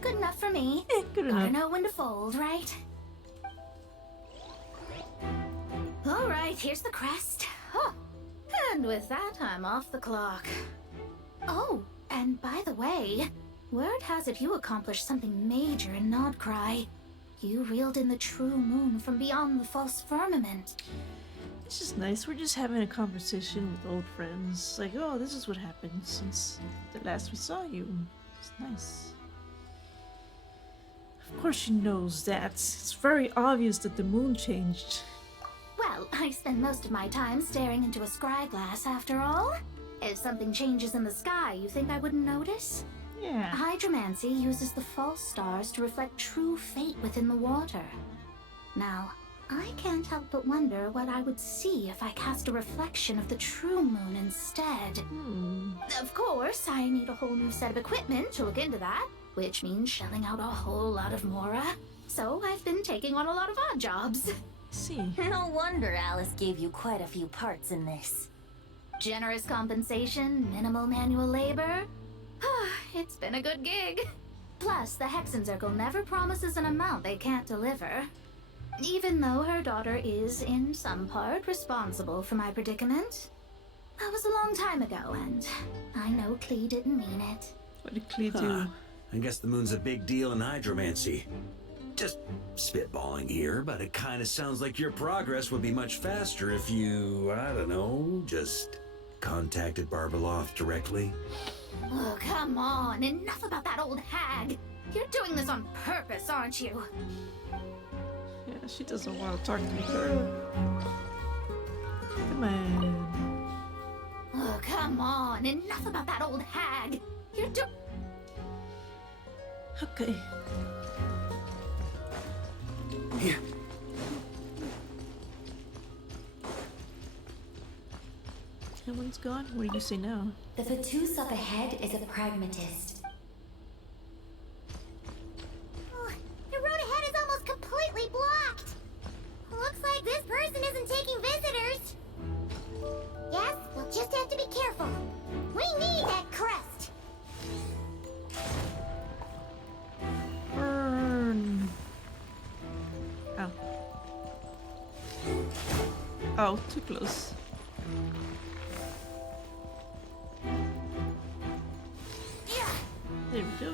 Good enough for me. Good Gotta enough. know when to fold, right? All right, here's the crest. Huh. And with that, I'm off the clock. Oh, and by the way, word has it you accomplished something major in Nodcry. You reeled in the true moon from beyond the false firmament. It's just nice. We're just having a conversation with old friends. Like, oh, this is what happened since the last we saw you. It's nice. Of course she knows that. It's very obvious that the moon changed. Well, I spend most of my time staring into a scry glass after all. If something changes in the sky, you think I wouldn't notice? Yeah. Hydromancy uses the false stars to reflect true fate within the water. Now, I can't help but wonder what I would see if I cast a reflection of the true moon instead. Of course, I need a whole new set of equipment to look into that, which means shelling out a whole lot of Mora. So I've been taking on a lot of odd jobs. See. No wonder Alice gave you quite a few parts in this. Generous compensation, minimal manual labor. It's been a good gig. Plus, the Hexen Circle never promises an amount they can't deliver. Even though her daughter is, in some part, responsible for my predicament. That was a long time ago, and I know Klee didn't mean it. What did Klee do? I guess the moon's a big deal in hydromancy. Just spitballing here, but it kind of sounds like your progress would be much faster if you, I don't know, just contacted Barbeloth directly. Oh, come on. Enough about that old hag. You're doing this on purpose, aren't you? Yeah, she doesn't want to talk to her. Come on. Oh, come on. Enough about that old hag. You're Okay. Here. Everyone's gone? What do you say now? The Fatus up ahead is a pragmatist. Oh, too close. There we go.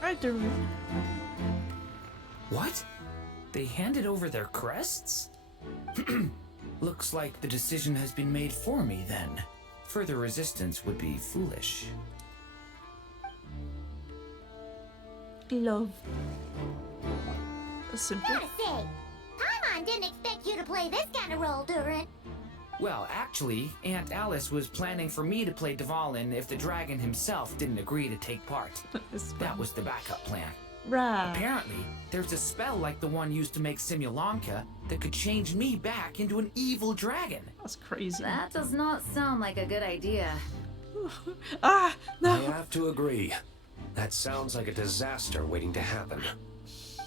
Right there. What? They handed over their crests? Looks like the decision has been made for me then. Further resistance would be foolish. Love. That's simple. Gotta say, Paimon didn't expect you to play this kind of role, Durin. Well, actually, Aunt Alice was planning for me to play Dvalin if the dragon himself didn't agree to take part. That was the backup plan. Right. Apparently, there's a spell like the one used to make Simulanka that could change me back into an evil dragon. That's crazy. That does not sound like a good idea. Ah, no. I have to agree. That sounds like a disaster waiting to happen.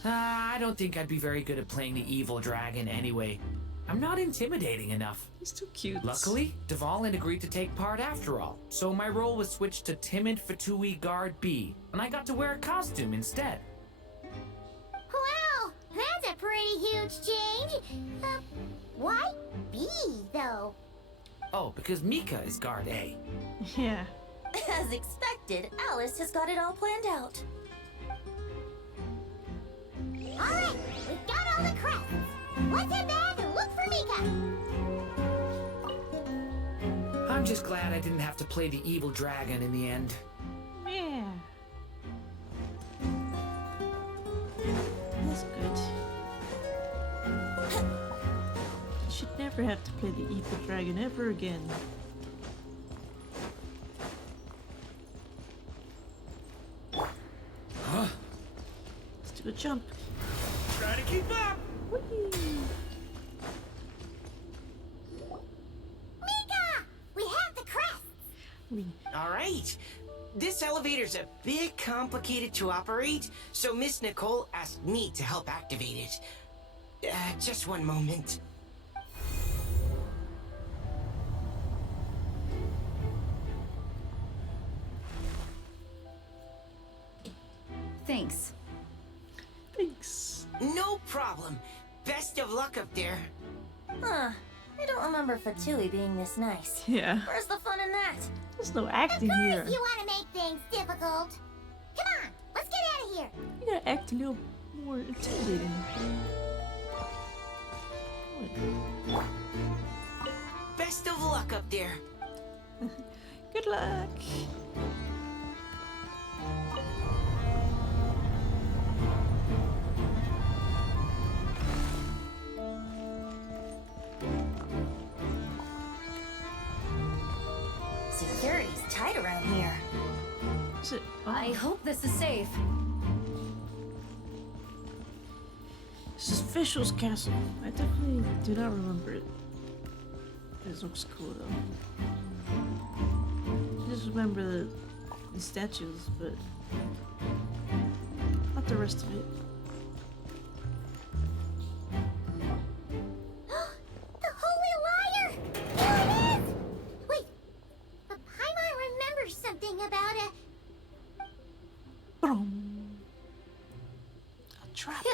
I don't think I'd be very good at playing the evil dragon anyway. I'm not intimidating enough. He's too cute. Luckily, Dvalin agreed to take part after all, so my role was switched to timid Fatui Guard B, and I got to wear a costume instead. Wow, that's a pretty huge change. Why B, though? Oh, because Mika is Guard A. Yeah. As expected, Alice has got it all planned out. Alright, we've got all the crests. Let's head back and look for Mika. I'm just glad I didn't have to play the evil dragon in the end. Yeah. That's good. You should never have to play the evil dragon ever again. Huh? Let's do a jump. Try to keep up! Mika! We have the crests! Alright. This elevator's a bit complicated to operate, so Miss Nicole asked me to help activate it. Just one moment. Thanks. Thanks. No problem. Best of luck up there. Huh. I don't remember Fatui being this nice. Yeah. Where's the fun in that? There's no acting Of here. course you want to make things difficult. Come on, let's get out of here. You gotta act a little more intimidating. Best of luck up there. Good luck. Security's tight around here. Is it? I hope this is safe. This is Fischl's castle. I definitely do not remember it. This looks cool though. I just remember the statues, but not the rest of it. The Holy Liar! There it is! Wait, but Paimon remembers something about a... A trap.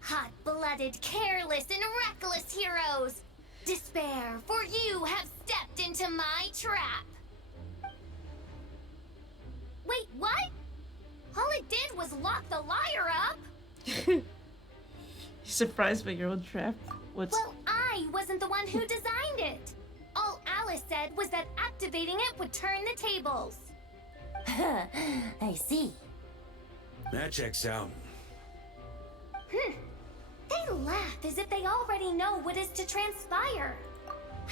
Hot-blooded, careless, and reckless heroes! Despair, for you have stepped into my trap! Wait, what? All it did was lock the liar up? You're surprised by your own trap? What's... Well, I wasn't the one who designed it. All Alice said was that activating it would turn the tables. I see. That checks out. They laugh as if they already know what is to transpire.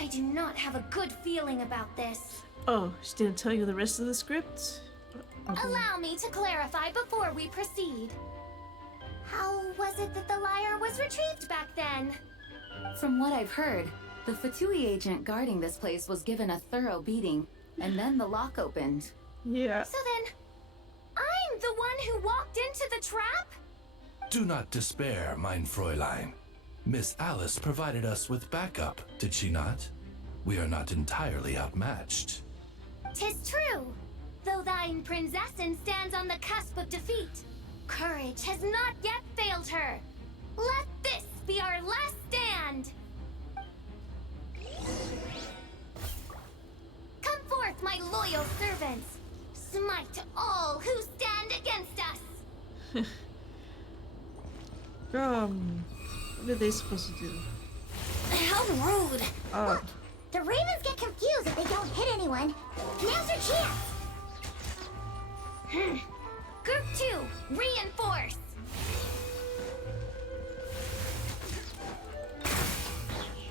I do not have a good feeling about this. Oh, she didn't tell you the rest of the script? Okay. Allow me to clarify before we proceed. How was it that the lyre was retrieved back then? From what I've heard, the Fatui agent guarding this place was given a thorough beating, and then the lock opened. Yeah. So then, I'm the one who walked into the trap? Do not despair, mein Fräulein. Miss Alice provided us with backup, did she not? We are not entirely outmatched. 'Tis true, though thine Prinzessin stands on the cusp of defeat. Courage has not yet failed her. Let this be our last stand. Come forth, my loyal servants. Smite all who stand against us. What are they supposed to do? How rude. Oh. The ravens get confused if they don't hit anyone. Now's your chance. Group 2, reinforce.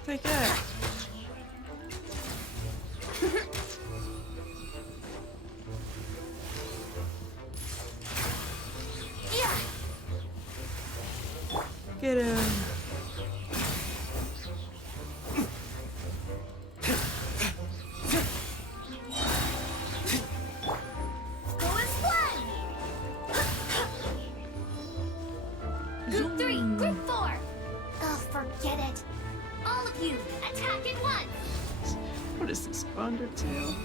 Take that. Yeah. Get him. Go as one. Group 3, Group 4. Oh, forget it. All of you, attack at once. What is this, Undertale?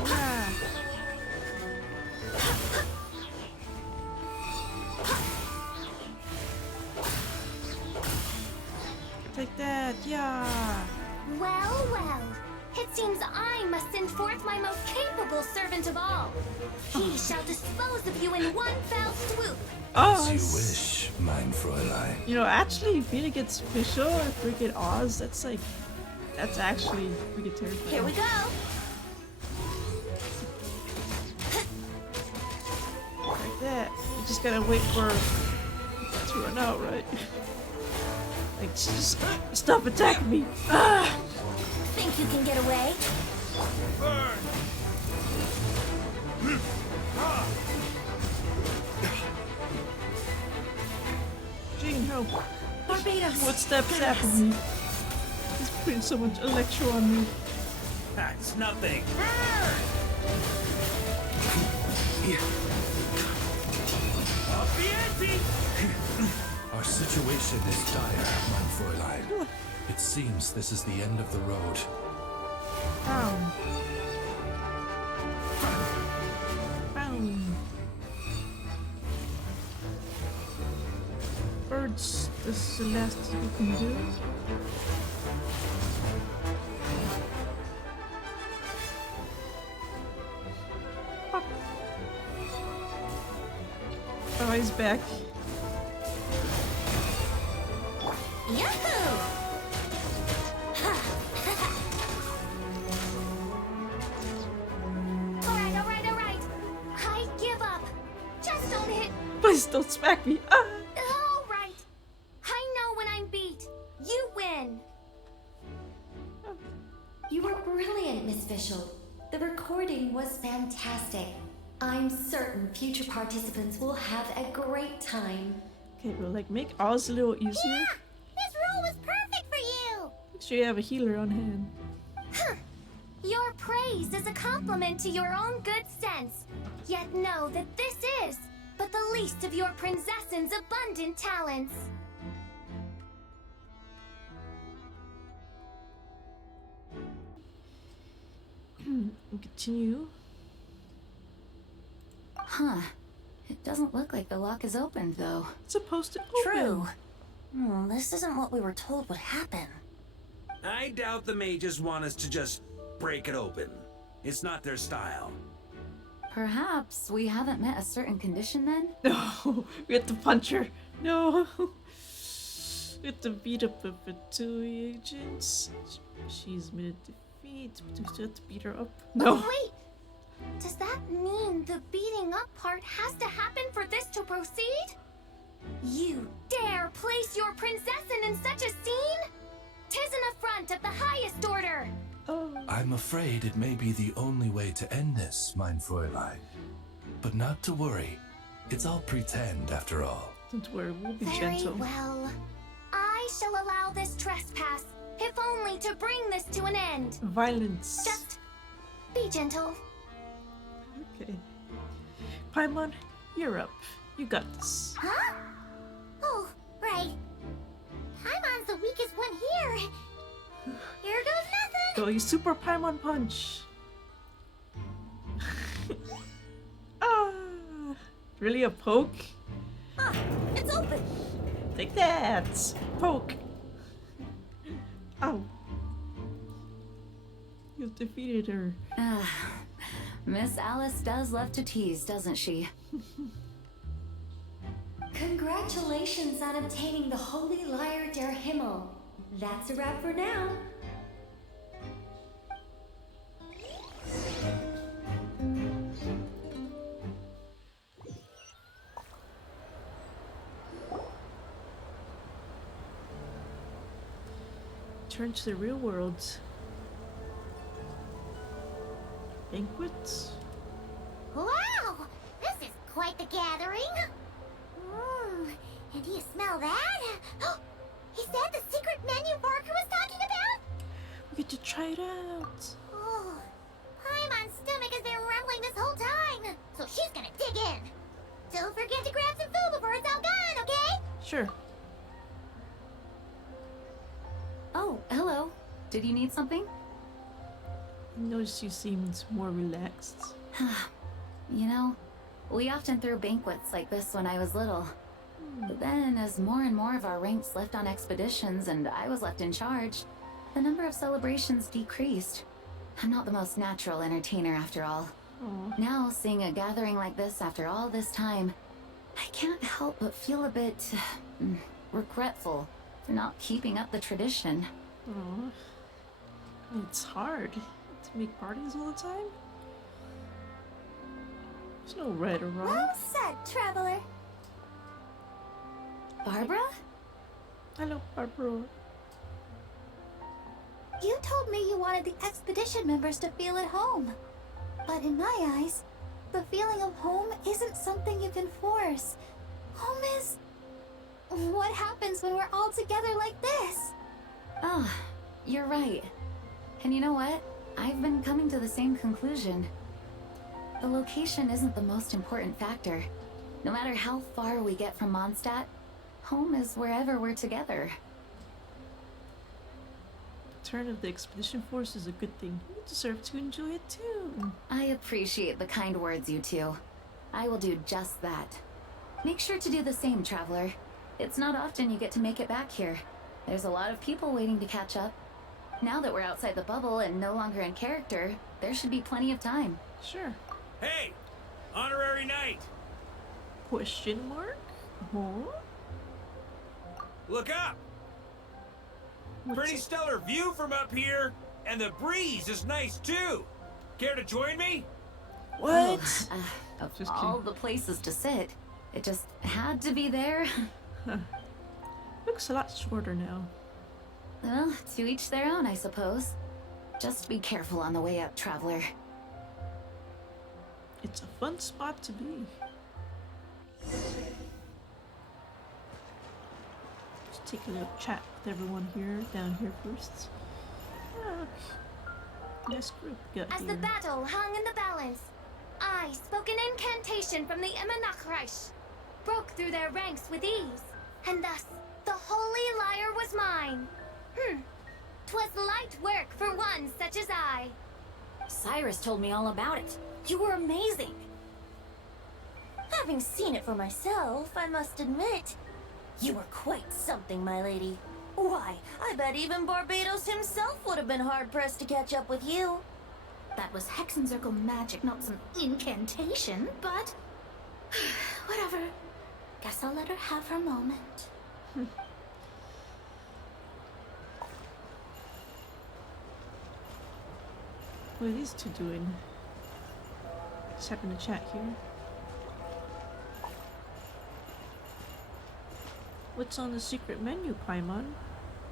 Ah. Take that, yeah. Well, well. It seems I must send forth my most capable servant of all. He shall dispose of you in one fell swoop. Oh, As you wish, mein Fräulein. you know, actually, being against Fischl or freaking Oz, that's like, that's actually freaking terrifying. Here we go. Like that. You just gotta wait for it to run out, right? Like, just stop attacking me. Ah! Think you can get away? Gene, help. Barbados! What steps happened me? He's putting so much electro on me. That's nothing. Our situation is dire, mein Fräulein. It seems this is the end of the road. Boom. Boom. Birds, this is the last you can do. Pop. Oh, he's back. Yahoo! Alright. I give up. Just don't hit. Please don't smack me. Ah. Alright. I know when I'm beat. You win. You were brilliant, Miss Fischl. The recording was fantastic. I'm certain future participants will have a great time. Okay, well, like, make Oz a little easier. Yeah, this role was perfect for you. Make sure you have a healer on hand. Huh. Your praise is a compliment to your own good sense. Yet know that this is but the least of your princess's abundant talents. Continue. Huh. It doesn't look like the lock is opened, though. It's supposed to open. True. This isn't what we were told would happen. I doubt the mages want us to just break it open. It's not their style. Perhaps we haven't met a certain condition then? No, we have to punch her. No. We have to beat up the Fatui agents. She's made a defeat. We still have to beat her up. No. Oh, wait! Does that mean the beating up part has to happen for this to proceed? You dare place your princessin in such a scene? 'Tis an affront of the highest order! I'm afraid it may be the only way to end this, mein Fräulein. But not to worry. It's all pretend after all. Don't worry, we'll be Very gentle. well. I shall allow this trespass, if only to bring this to an end. Violence. Just be gentle. Okay. Paimon, you're up. You got this. Huh? Oh, right. Paimon's the weakest one here. Here goes nothing. go, you super Paimon punch! Ah! Really a poke? Ah, it's open. Take that! Poke! Ow! You've defeated her. Miss Alice does love to tease, doesn't she? Congratulations on obtaining the Holy Lyre der Himmel. That's a wrap for now. Turn to the real world. Banquets? Wow! This is quite the gathering. And do you smell that? Is that the secret menu Barker was talking about? We get to try it out. Oh, Paimon's stomach has been rumbling this whole time, so she's gonna dig in. Don't forget to grab some food before it's all gone, okay? Sure. Oh, hello. Did you need something? I noticed you seemed more relaxed. You know, we often threw banquets like this when I was little. But then, as more and more of our ranks left on expeditions and I was left in charge, the number of celebrations decreased. I'm not the most natural entertainer after all. Aww. Now, seeing a gathering like this after all this time, I can't help but feel a bit regretful for not keeping up the tradition. Aww. It's hard to make parties all the time. There's no right or wrong. Well said, traveler. Barbara? Hello, Barbara. You told me you wanted the expedition members to feel at home. But in my eyes, the feeling of home isn't something you can force. Home is... what happens when we're all together like this? Oh, you're right. And you know what? I've been coming to the same conclusion. The location isn't the most important factor. No matter how far we get from Mondstadt, home is wherever we're together. The turn of the expedition force is a good thing. You deserve to enjoy it too. I appreciate the kind words, you two. I will do just that. Make sure to do the same, traveler. It's not often you get to make it back here. There's a lot of people waiting to catch up. Now that we're outside the bubble and no longer in character, there should be plenty of time. Sure. Hey! Honorary knight! Question mark? Huh? Look up! Pretty stellar view from up here, and the breeze is nice too. Care to join me? What? Of all the places to sit, it just had to be there. Looks a lot shorter now. Well, to each their own, I suppose. Just be careful on the way up, traveler. It's a fun spot to be. Let's take a little chat with everyone here, down here first. Nice group we got As here. the battle hung in the balance, I spoke an incantation from the Imanachreich, broke through their ranks with ease, and thus the holy lyre was mine. 'Twas light work for one such as I. Cyrus told me all about it. You were amazing. Having seen it for myself, I must admit, you were quite something, my lady. Why, I bet even Barbados himself would have been hard-pressed to catch up with you. That was Hexencircle magic, not some incantation, but... whatever. Guess I'll let her have her moment. What are these two doing? Just having to chat here. What's on the secret menu, Paimon?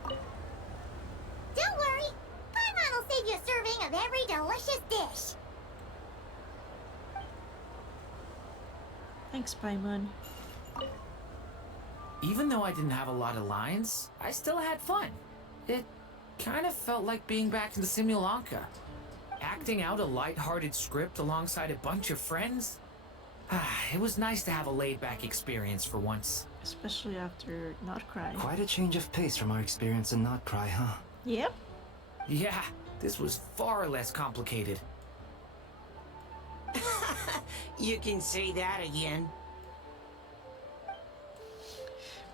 Don't worry. Paimon will save you a serving of every delicious dish. Thanks, Paimon. Even though I didn't have a lot of lines, I still had fun. It kind of felt like being back in the Simulanka. Acting out a light-hearted script alongside a bunch of friends. It was nice to have a laid-back experience for once. Especially after Not Cry. Quite a change of pace from our experience in Not Cry, huh? Yep. Yeah, This was far less complicated. You can say that again.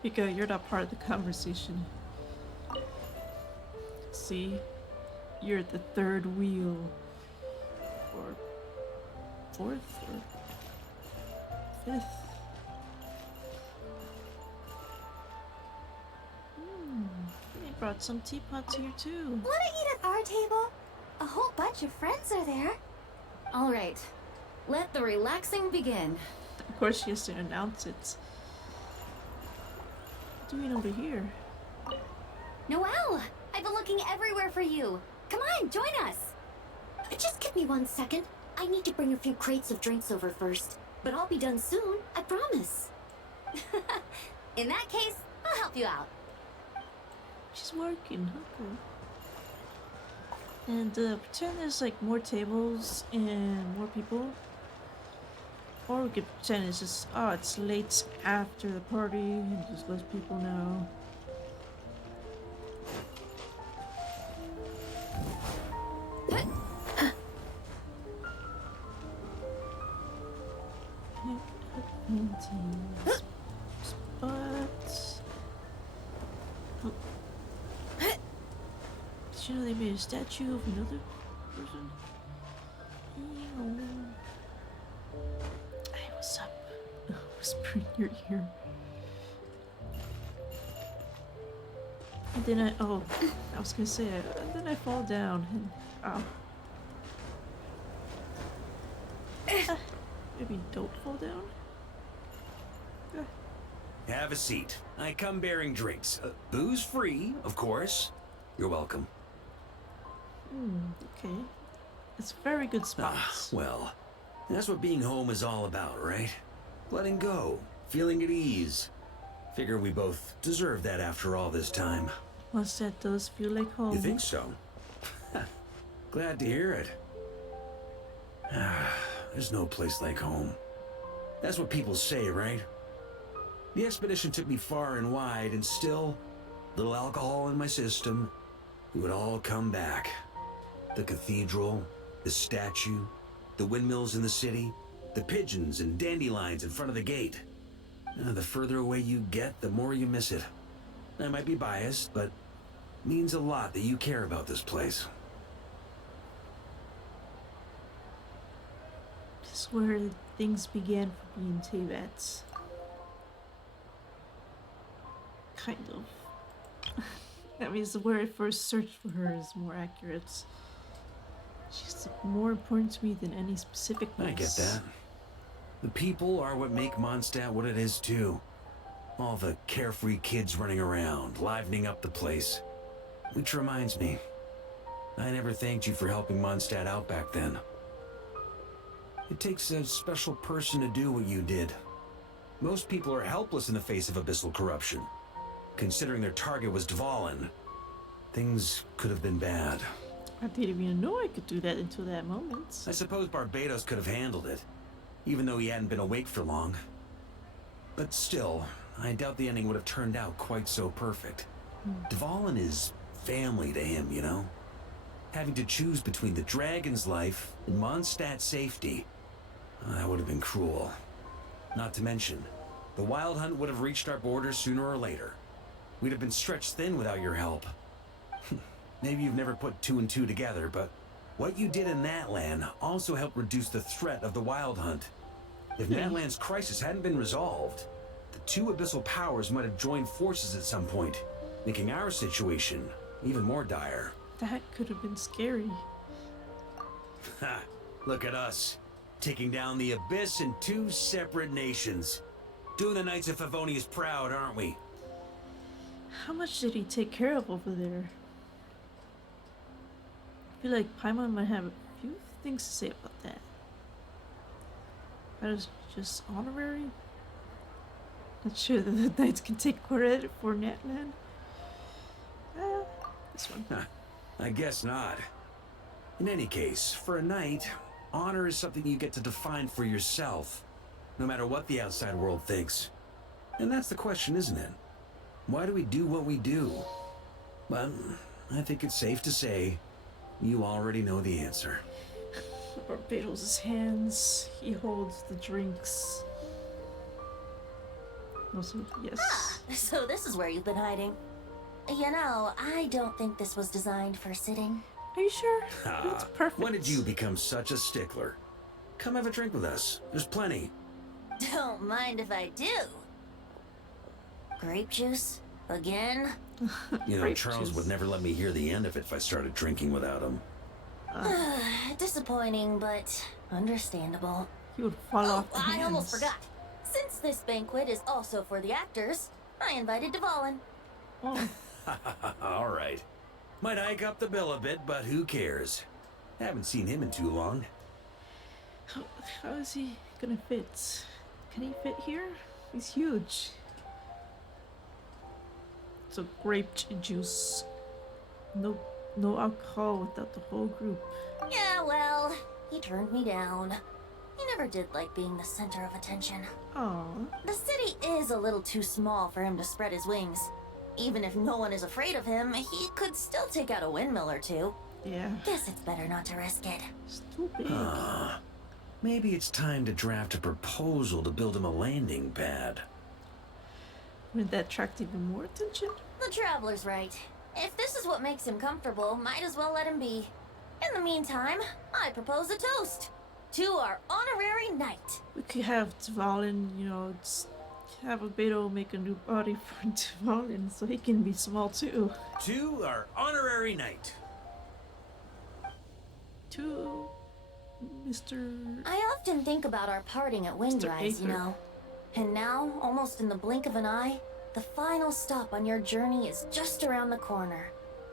Mika, you're not part of the conversation. See? You're at the third wheel. Or fourth or fifth. They brought some teapots here too. Wanna eat at our table? A whole bunch of friends are there. All right, let the relaxing begin. Of course she has to announce it. What are you doing over here? Noelle! I've been looking everywhere for you. Come on, join us. Just give me 1 second. I need to bring a few crates of drinks over first. But I'll be done soon, I promise. In that case, I'll help you out. She's working, okay. And pretend there's like more tables and more people. Or we could pretend it's just, oh, it's late after the party and just let people know. But did you know they made a statue of another person? Hey, what's up? Whisper in your ear. And then I was gonna say, and then I fall down and, maybe don't fall down? Have a seat. I come bearing drinks. Booze free, of course. You're welcome. Okay. It's very good spots. Well, that's what being home is all about, right? Letting go, feeling at ease. Figure we both deserve that after all this time. Mondstadt does feel like home. You think so? Glad to hear it. There's no place like home. That's what people say, right? The expedition took me far and wide, and still, little alcohol in my system, it would all come back. The cathedral, the statue, the windmills in the city, the pigeons and dandelions in front of the gate. The further away you get, the more you miss it. I might be biased, but it means a lot that you care about this place. This is where things began for me and Teyvat. Kind of. That means the word I first searched for her is more accurate. She's more important to me than any specific place. I get that. The people are what make Mondstadt what it is too. All the carefree kids running around, livening up the place. Which reminds me, I never thanked you for helping Mondstadt out back then. It takes a special person to do what you did. Most people are helpless in the face of abyssal corruption. Considering their target was Dvalin, things could have been bad. I didn't even know I could do that until that moment. I suppose Barbados could have handled it, even though he hadn't been awake for long. But still, I doubt the ending would have turned out quite so perfect. Dvalin is family to him, you know? Having to choose between the dragon's life and Mondstadt's safety, that would have been cruel. Not to mention, the Wild Hunt would have reached our borders sooner or later. We'd have been stretched thin without your help. Maybe you've never put two and two together, but what you did in that land also helped reduce the threat of the Wild Hunt. If Natlan's crisis hadn't been resolved, the two abyssal powers might have joined forces at some point, making our situation even more dire. That could have been scary. Ha! Look at us, taking down the Abyss in two separate nations. Doing the Knights of Favonius proud, aren't we? How much did he take care of over there? I feel like Paimon might have a few things to say about that. That is just honorary? Not sure that the Knights can take credit for Natlan. This one. I guess not. In any case, for a knight, honor is something you get to define for yourself, no matter what the outside world thinks. And that's the question, isn't it? Why do we do what we do? Well, I think it's safe to say You already know the answer. Barbados' hands. He holds the drinks. Also, yes. Ah, so this is where you've been hiding. You know, I don't think this was designed for sitting. Are you sure? Ah, It's perfect. when did you become such a stickler? Come have a drink with us. There's plenty. Don't mind if I do. Grape juice? Again? You know, Grape Charles juice. would never let me hear the end of it if I started drinking without him. Disappointing, but understandable. He would fall off the I hands. almost forgot. Since this banquet is also for the actors, I invited Dvalin. Oh, All right. Might hike up the bill a bit, but who cares? Haven't seen him in too long. how is he gonna fit? Can he fit here? He's huge. So grape juice. No alcohol without the whole group. Yeah, well, he turned me down. He never did like being the center of attention. Aww. The city is a little too small for him to spread his wings. Even if no one is afraid of him, he could still take out a windmill or two. Yeah. Guess it's better not to risk it. It's too big. Maybe it's time to draft a proposal to build him a landing pad. Would that attract even more attention? The traveler's right. If this is what makes him comfortable, might as well let him be. In the meantime, I propose a toast to our honorary knight. We could have Dvalin, you know, just have a Beto make a new body for Dvalin so he can be small too. To our honorary knight. To Mr. I often think about our parting at Windrise, you Aether. know. And now, almost in the blink of an eye, the final stop on your journey is just around the corner.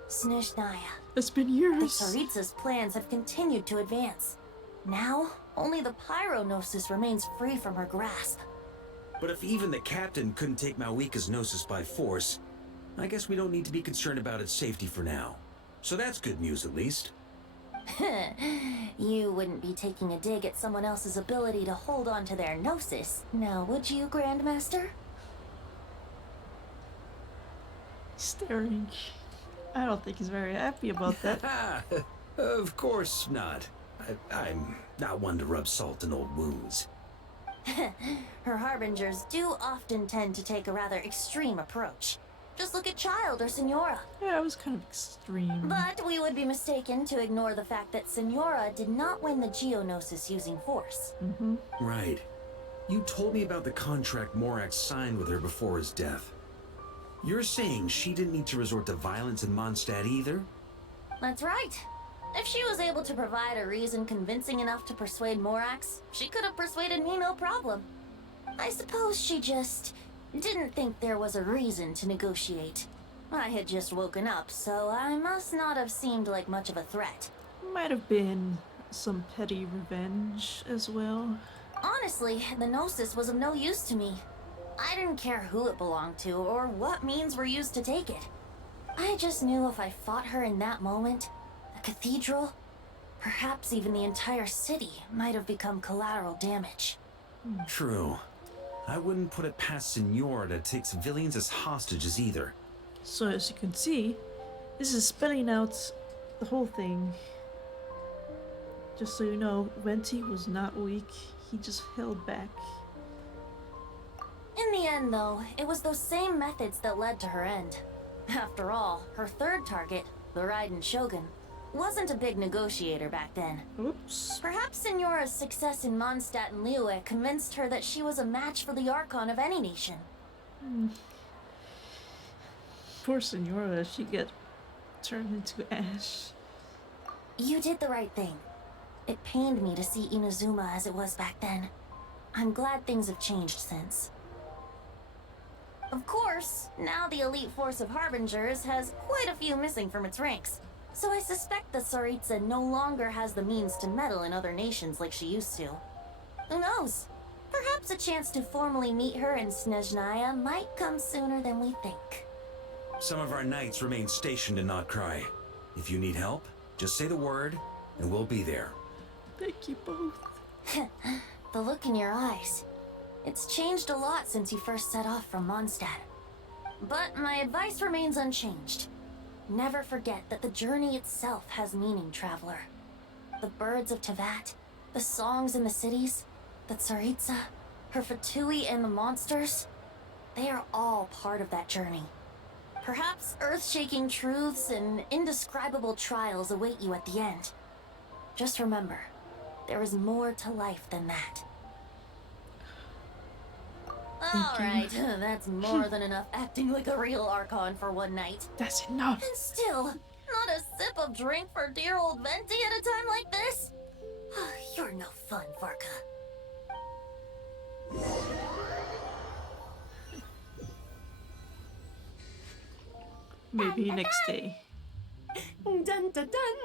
Snezhnaya. It's been The years. Tsaritsa's plans have continued to advance. Now, only the Pyronosis remains free from her grasp. But if even the captain couldn't take Malwika's gnosis by force, I guess we don't need to be concerned about its safety for now. So that's good news, at least. You wouldn't be taking a dig at someone else's ability to hold on to their gnosis, now would you, Grandmaster? Staring. I don't think he's very happy about that. Of course not. I'm not one to rub salt in old wounds. Her harbingers do often tend to take a rather extreme approach. Just look at Child or Senora. Yeah, it was kind of extreme. But we would be mistaken to ignore the fact that Senora did not win the Geonosis using force. Mm-hmm. Right. You told me about the contract Morax signed with her before his death. You're saying she didn't need to resort to violence in Mondstadt either? That's right. If she was able to provide a reason convincing enough to persuade Morax, she could have persuaded me no problem. I suppose she just didn't think there was a reason to negotiate. I had just woken up, so I must not have seemed like much of a threat. Might have been some petty revenge as well. Honestly, the Gnosis was of no use to me. I didn't care who it belonged to or what means were used to take it. I just knew if I fought her in that moment, the cathedral, perhaps even the entire city, might have become collateral damage. True. I wouldn't put it past Senora to take civilians as hostages either. So as you can see, this is spelling out the whole thing. Just so you know, Venti was not weak. He just held back. In the end, though, it was those same methods that led to her end. After all, her third target, the Raiden Shogun, wasn't a big negotiator back then. Oops. Perhaps Senora's success in Mondstadt and Liyue convinced her that she was a match for the Archon of any nation. Poor Senora, she get turned into ash. You did the right thing. It pained me to see Inazuma as it was back then. I'm glad things have changed since. Of course, now the elite force of Harbingers has quite a few missing from its ranks. So I suspect that Tsaritsa no longer has the means to meddle in other nations like she used to. Who knows? Perhaps a chance to formally meet her in Snezhnaya might come sooner than we think. Some of our knights remain stationed in Notcry. If you need help, just say the word, and we'll be there. Thank you both. The look in your eyes. It's changed a lot since you first set off from Mondstadt. But my advice remains unchanged. Never forget that the journey itself has meaning, traveler. The birds of Tevat, the songs in the cities, the Tsaritsa, her Fatui and the monsters, they are all part of that journey. Perhaps earth-shaking truths and indescribable trials await you at the end. Just remember, there is more to life than that. Alright, that's more than enough acting like a real Archon for one night. That's enough. And still, not a sip of drink for dear old Venti at a time like this? You're no fun, Varka. Maybe next day. Dun dun dun!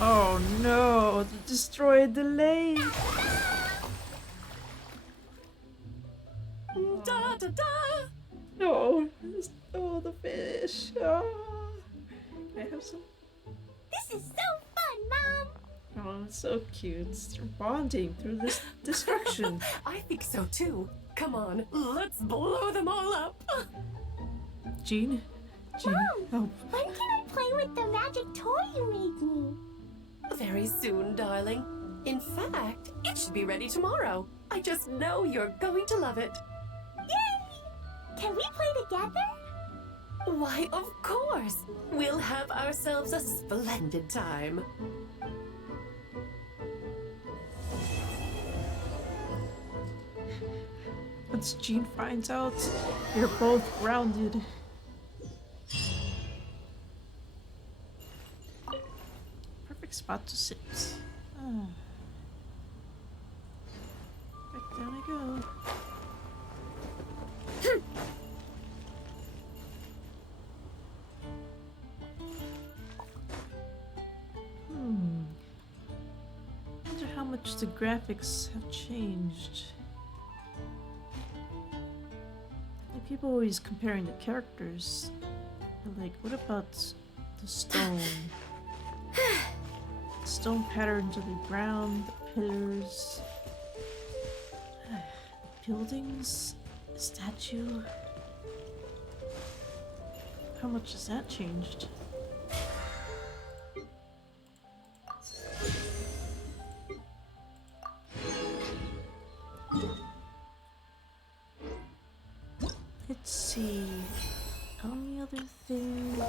Oh no, they destroyed the lake. Da da da! No, oh, the fish. Oh. Can I have some? This is so fun, Mom! Oh, it's so cute. They're bonding through this destruction. I think so too. Come on, let's blow them all up. Jean? Jean, help. When can I play with the magic toy you made me? Very soon, darling. In fact, it should be ready tomorrow. I just know you're going to love it. Yay! Can we play together? Why, of course. We'll have ourselves a splendid time. Once Jean finds out, you're both grounded. Perfect spot to sit. Ah. Back down I go. Wonder how much the graphics have changed. Like, people always comparing the characters. They're like, what about the stone? Stone patterns of the ground, the pillars, buildings, the statue. How much has that changed? Let's see. Only other thing.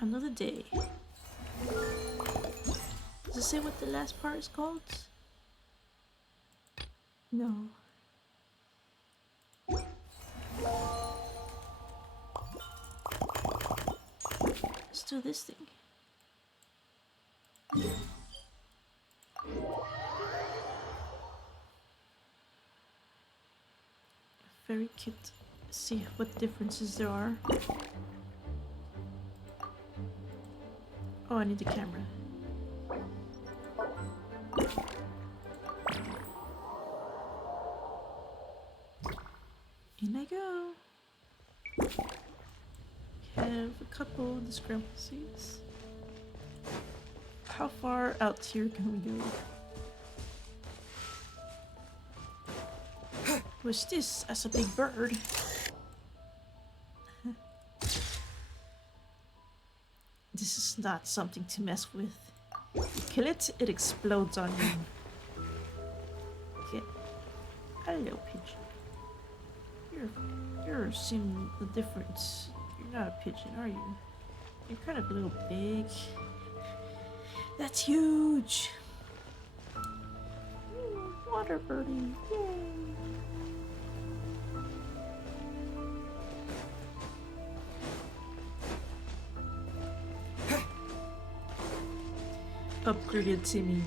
Another day. Does it say what the last part is called? No. Let's do this thing. Very cute. See what differences there are. Oh, I need the camera. In I go. Have a couple discrepancies. How far out here can we go? What's this? That's a big bird. This is not something to mess with. You kill it, it explodes on you. Okay. Hello, pigeon. You're seeing the difference. You're not a pigeon, are you? You're kind of a little big. That's huge. Water birdie. Yay. Upgraded Timmy.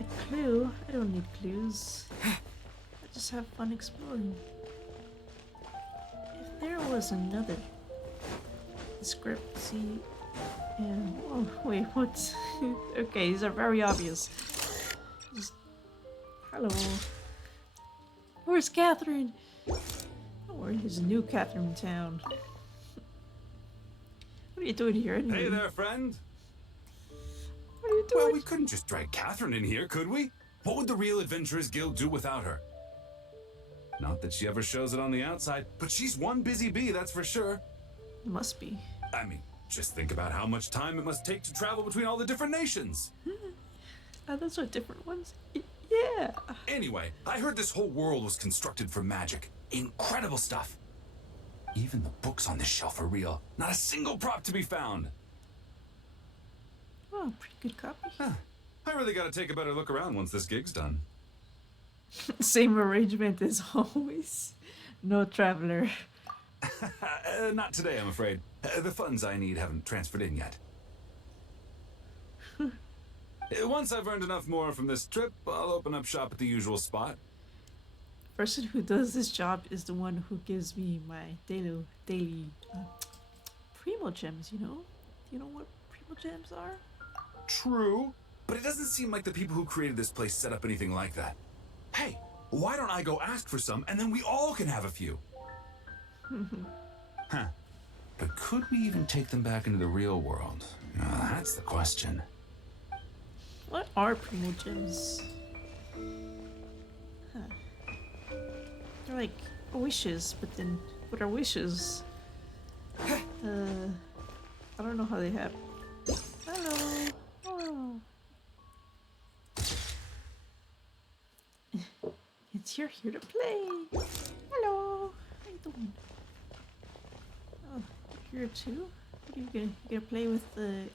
A clue? I don't need clues. I just have fun exploring. If there was another discrepancy and oh wait, what? Okay, these are very obvious. Just, hello. Where's Catherine? Oh, there's a new Catherine in town. What are you doing here anyway? Hey there, friend. What are you doing? Well, we couldn't just drag Catherine in here, could we? What would the real Adventurers Guild do without her? Not that she ever shows it on the outside, but she's one busy bee, that's for sure. Must be. I mean, just think about how much time it must take to travel between all the different nations. Oh, those are different ones. Yeah. Anyway, I heard this whole world was constructed for magic. Incredible stuff. Even the books on this shelf are real. Not a single prop to be found. Oh, pretty good copy. I really gotta take a better look around once this gig's done. Same arrangement as always. No traveler. Not today, I'm afraid. The funds I need haven't transferred in yet. Once I've earned enough more from this trip, I'll open up shop at the usual spot. The person who does this job is the one who gives me my daily primo gems, you know? You know what primo gems are? True, but it doesn't seem like the people who created this place set up anything like that. Hey, why don't I go ask for some and then we all can have a few? Huh. But could we even take them back into the real world? That's the question. What are primo gems? Huh. They're like wishes, but then what are wishes? I don't know how they happen. Hello. Oh. It's you're here to play. Hello. How you doing? Oh, you're here too? What are you gonna play with the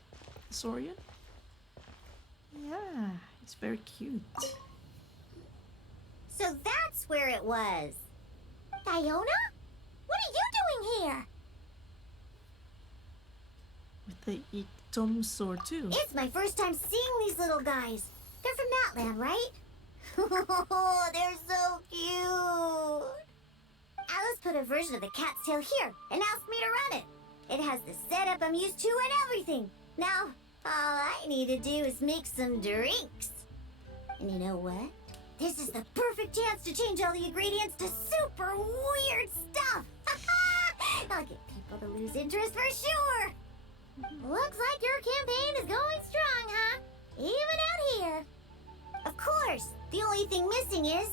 Saurian? Yeah, it's very cute. So that's where it was. Diona? What are you doing here? With the Ictum sword too. It's my first time seeing these little guys. They're from that land, right? Oh, they're so cute. Alice put a version of the cat's tail here and asked me to run it. It has the setup I'm used to and everything. Now, all I need to do is make some drinks. And you know what? This is the perfect chance to change all the ingredients to super weird stuff. I'll get people to lose interest for sure. Looks like your campaign is going strong, huh? Even out here. Of course, the only thing missing is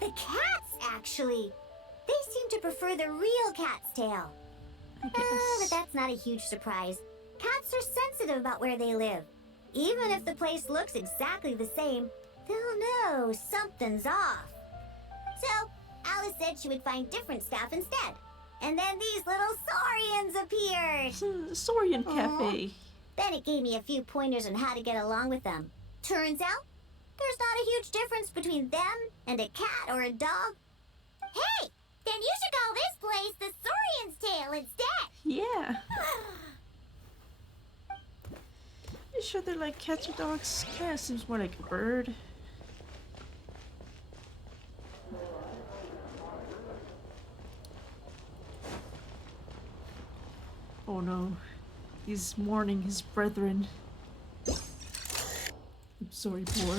the cats, actually. They seem to prefer the real cat's tail. But that's not a huge surprise. Cats are sensitive about where they live. Even if the place looks exactly the same, they'll know something's off. So, Alice said she would find different staff instead. And then these little Saurians appeared. Saurian Cafe. Bennett gave me a few pointers on how to get along with them. Turns out, there's not a huge difference between them and a cat or a dog. Hey, then you should call this place the Saurian's Tail instead. Yeah. You sure they're like cats or dogs? Kinda seems more like a bird. Oh no. He's mourning his brethren. I'm sorry, poor.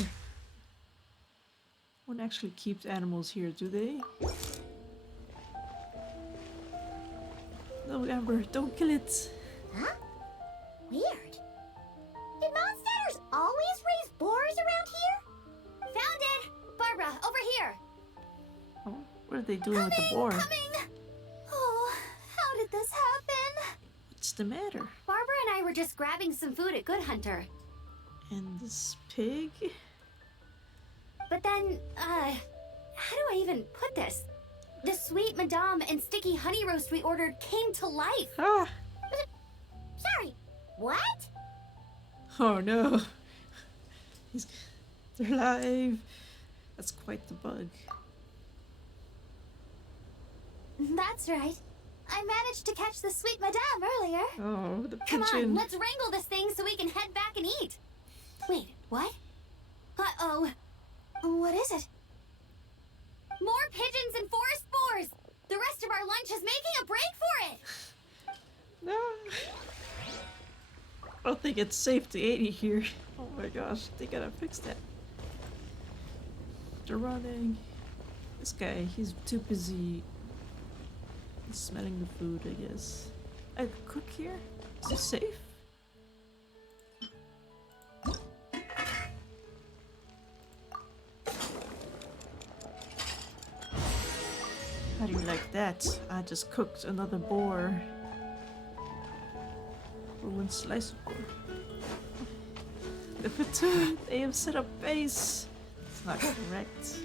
One actually keeps animals here, do they? No, Amber, don't kill it. Huh? Weird. Did mondstatters always raise boars around here? Found it! Barbara, over here! Oh, what are they doing with the boar? Oh, how did this happen? What's the matter? Barbara and I were just grabbing some food at Good Hunter. And this pig? But then, how do I even put this? The sweet madame and sticky honey roast we ordered came to life. Ah! Sorry, what? Oh no. They're alive. That's quite the bug. That's right. I managed to catch the sweet madame earlier. Oh, the Come pigeon. on, let's wrangle this thing so we can head back and eat. Wait, what? Uh-oh. What is it? More pigeons and forest boars! The rest of our lunch is making a break for it! No. I don't think it's safe to eat here. Oh my gosh, they gotta fix that. They're running. This guy, he's too busy smelling the food, I guess. I could cook here? Is this safe? like that, I just cooked another boar. Or one slice of boar. The Fatui, they have set up base. It's not correct.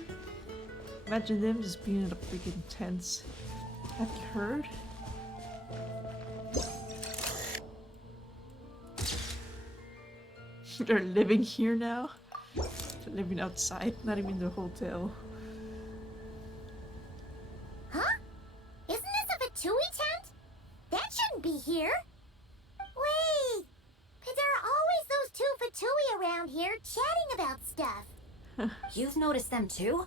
Imagine them just being in a freaking tents. Have you heard? They're living here now. They're living outside, not even in the hotel. Huh? Isn't this a Fatui tent? That shouldn't be here. Wait, but there are always those two Fatui around here chatting about stuff. You've noticed them too?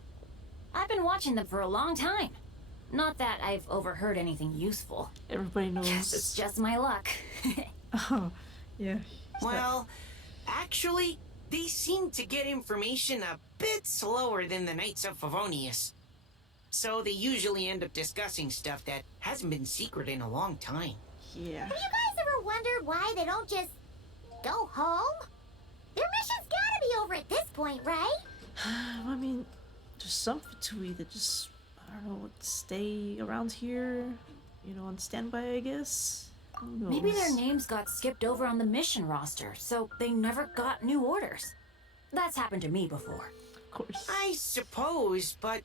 I've been watching them for a long time. Not that I've overheard anything useful. Everybody knows. Guess it's just my luck. Oh, yeah. Well, actually, they seem to get information a bit slower than the Knights of Favonius. So they usually end up discussing stuff that hasn't been secret in a long time. Yeah. Have you guys ever wondered why they don't just go home? Their mission's gotta be over at this point, right? I mean, there's some Fatui that just, I don't know, stay around here, you know, on standby, I guess. Who knows? Maybe their names got skipped over on the mission roster, so they never got new orders. That's happened to me before. Of course. I suppose, but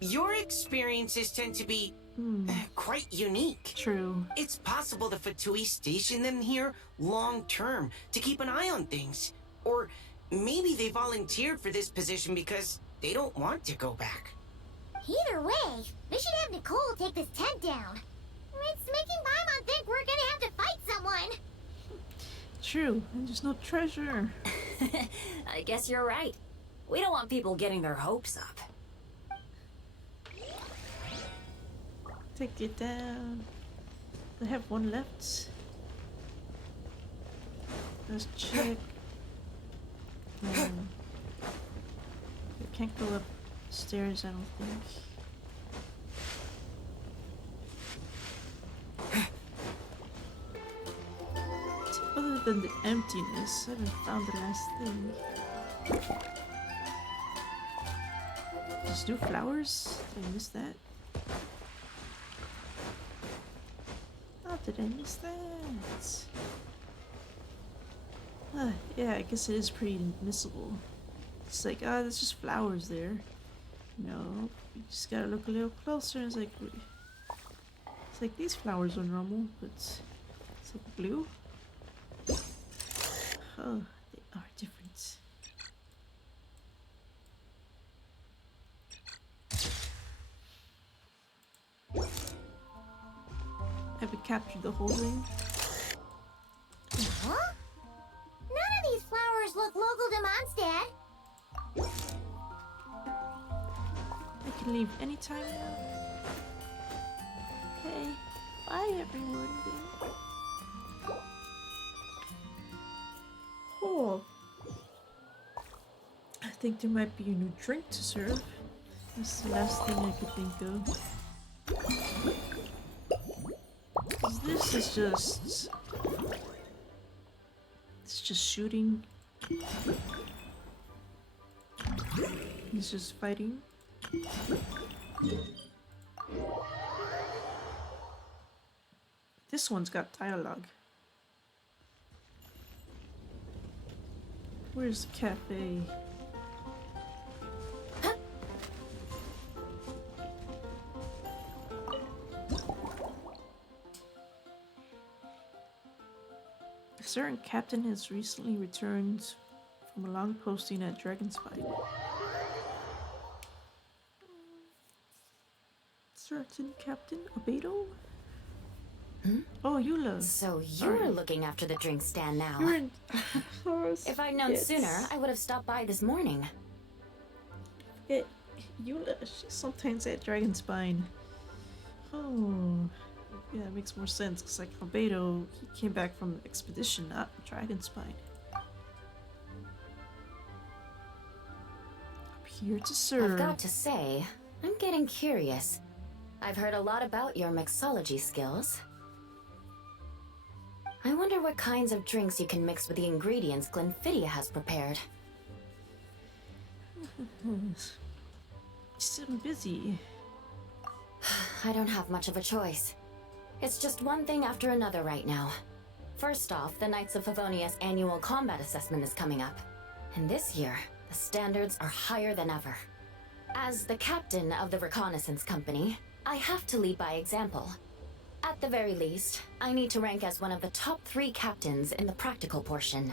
your experiences tend to be quite unique. True. It's possible the Fatui station them here long term to keep an eye on things. Or maybe they volunteered for this position because they don't want to go back. Either way, we should have Nicole take this tent down. It's making Paimon think we're gonna have to fight someone. True, and there's no treasure. I guess you're right. We don't want people getting their hopes up. Take it down. I have one left. Let's check. I can't go upstairs, I don't think. Other than the emptiness, I haven't found the last thing. Just new flowers? Did I miss that? Oh, did I miss that? Yeah, I guess it is pretty missable. It's like, there's just flowers there. No, you just gotta look a little closer. It's like these flowers are normal, but it's like blue. Oh, they are different. Have we captured the whole thing? Huh? None of these flowers look local to Mondstadt. I can leave anytime now. Okay, bye everyone. Oh, I think there might be a new drink to serve. That's the last thing I could think of. 'Cause this is just... It's just shooting. It's just fighting. This one's got dialogue. Where's the cafe? A certain captain has recently returned from a long posting at Dragonspine. Certain Captain Abedo? Oh, Eula. So you're looking after the drink stand now. You're in... If I'd known sooner, I would have stopped by this morning. Yeah, Eula, she's sometimes at Dragonspine. Oh, yeah, it makes more sense, because like Abedo, he came back from an expedition, not Dragonspine. I'm here to serve. I've got to say, I'm getting curious. I've heard a lot about your mixology skills. I wonder what kinds of drinks you can mix with the ingredients Glenfiddich has prepared. Still busy. I don't have much of a choice. It's just one thing after another right now. First off, the Knights of Favonia's annual combat assessment is coming up. And this year, the standards are higher than ever. As the captain of the reconnaissance company, I have to lead by example. At the very least, I need to rank as one of the top 3 captains in the practical portion.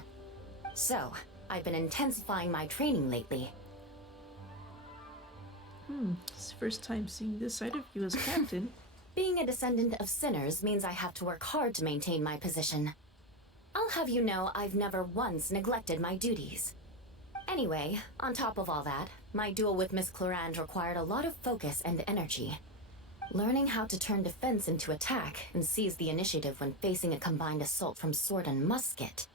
So, I've been intensifying my training lately. It's the first time seeing this side of you as captain. Being a descendant of sinners means I have to work hard to maintain my position. I'll have you know I've never once neglected my duties. Anyway, on top of all that, my duel with Miss Clorand required a lot of focus and energy. Learning how to turn defense into attack and seize the initiative when facing a combined assault from sword and musket.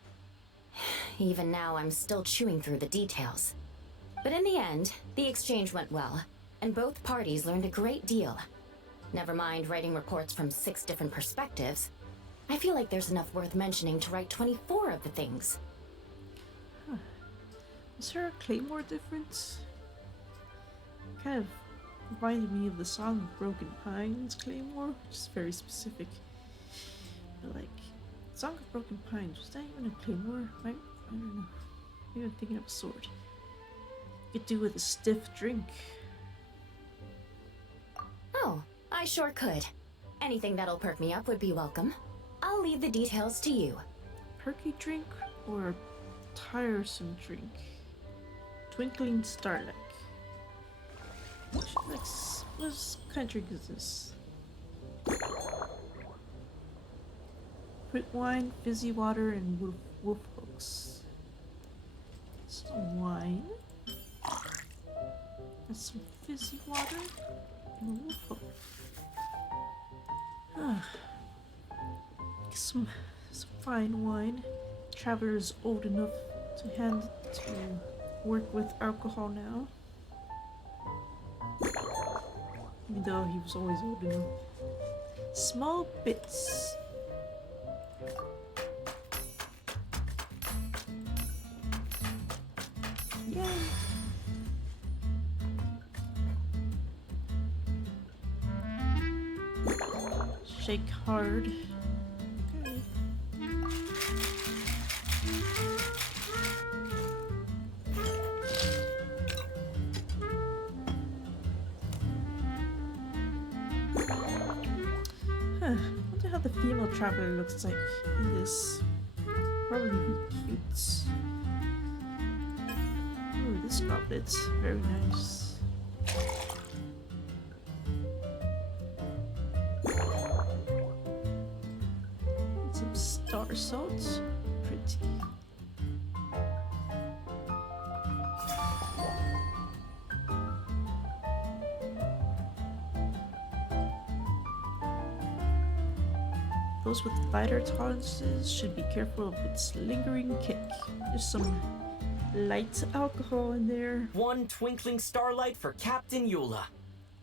Even now, I'm still chewing through the details. But in the end, the exchange went well, and both parties learned a great deal. Never mind writing reports from 6 different perspectives. I feel like there's enough worth mentioning to write 24 of the things. Was there a claymore difference? Kind of reminded me of the Song of Broken Pines claymore, which is very specific. But like, Song of Broken Pines, was that even a claymore? I don't know. Maybe I'm thinking of a sword. You could do with a stiff drink. Oh, I sure could. Anything that'll perk me up would be welcome. I'll leave the details to you. Perky drink or tiresome drink? Twinkling Starlight. What kind of drink is this? Quick wine, fizzy water, and wolf hooks. Some wine. And some fizzy water and a wolf hook. Some fine wine. Traveler's old enough to hand to work with alcohol now. Even though he was always old enough. Small bits. Yay! Shake hard. Okay. I wonder how the female traveler looks like in this. Probably cute. Ooh, this goblet's very nice. And some star salt. Pretty. Those with lighter tolerances should be careful of its lingering kick. There's some light alcohol in there. 1 twinkling starlight for Captain Eula.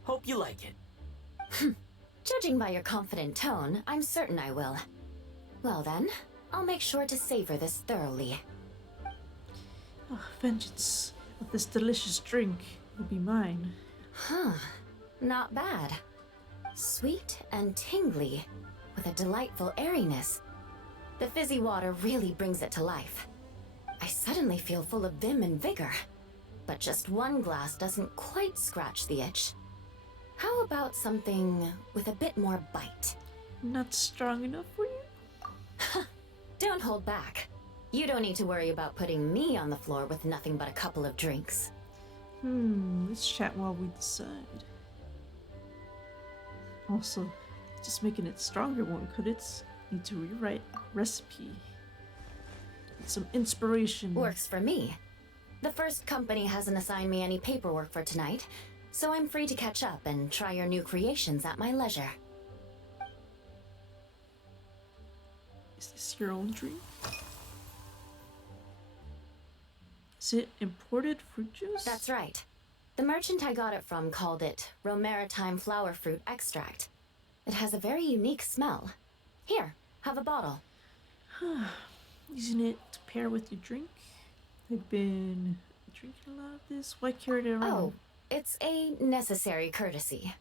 Hope you like it. Judging by your confident tone, I'm certain I will. Well then, I'll make sure to savor this thoroughly. Oh, vengeance of this delicious drink will be mine. Huh. Not bad. Sweet and tingly, with a delightful airiness. The fizzy water really brings it to life. I suddenly feel full of vim and vigor. But just one glass doesn't quite scratch the itch. How about something with a bit more bite? Not strong enough for you? Don't hold back. You don't need to worry about putting me on the floor with nothing but a couple of drinks. Let's chat while we decide. Also, just making it stronger won't cut it. Need to rewrite recipe. Get some inspiration. Works for me. The first company hasn't assigned me any paperwork for tonight, so I'm free to catch up and try your new creations at my leisure. Is this your own drink? Is it imported fruit juice? That's right. The merchant I got it from called it Romaritime flower fruit extract. It has a very unique smell. Here, have a bottle. Using it to pair with your drink? I've been drinking a lot of this. Why carry it around? Oh, it's a necessary courtesy.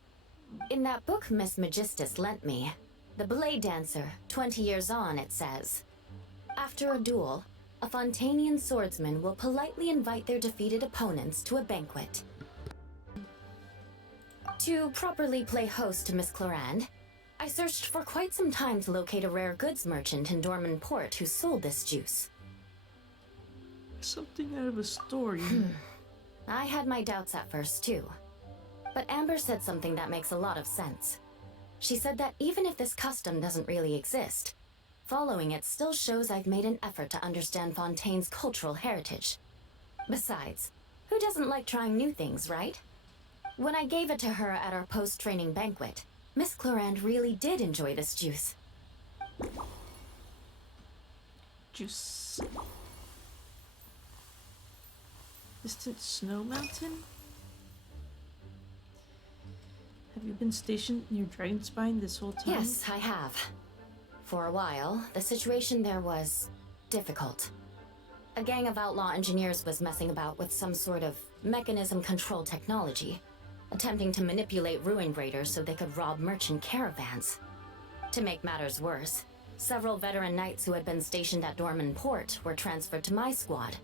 In that book Miss Magistus lent me, the Blade Dancer, 20 years on, it says, after a duel, a Fontanian swordsman will politely invite their defeated opponents to a banquet. To properly play host to Miss Clorand, I searched for quite some time to locate a rare goods merchant in Dorman Port who sold this juice. Something out of a story. I had my doubts at first, too. But Amber said something that makes a lot of sense. She said that even if this custom doesn't really exist, following it still shows I've made an effort to understand Fontaine's cultural heritage. Besides, who doesn't like trying new things, right? When I gave it to her at our post-training banquet, Miss Clorand really did enjoy this juice. Juice. Distant snow mountain? Have you been stationed near Dragonspine this whole time? Yes, I have. For a while, the situation there was difficult. A gang of outlaw engineers was messing about with some sort of mechanism control technology, attempting to manipulate ruin raiders so they could rob merchant caravans. To make matters worse, several veteran knights who had been stationed at Dorman Port were transferred to my squad,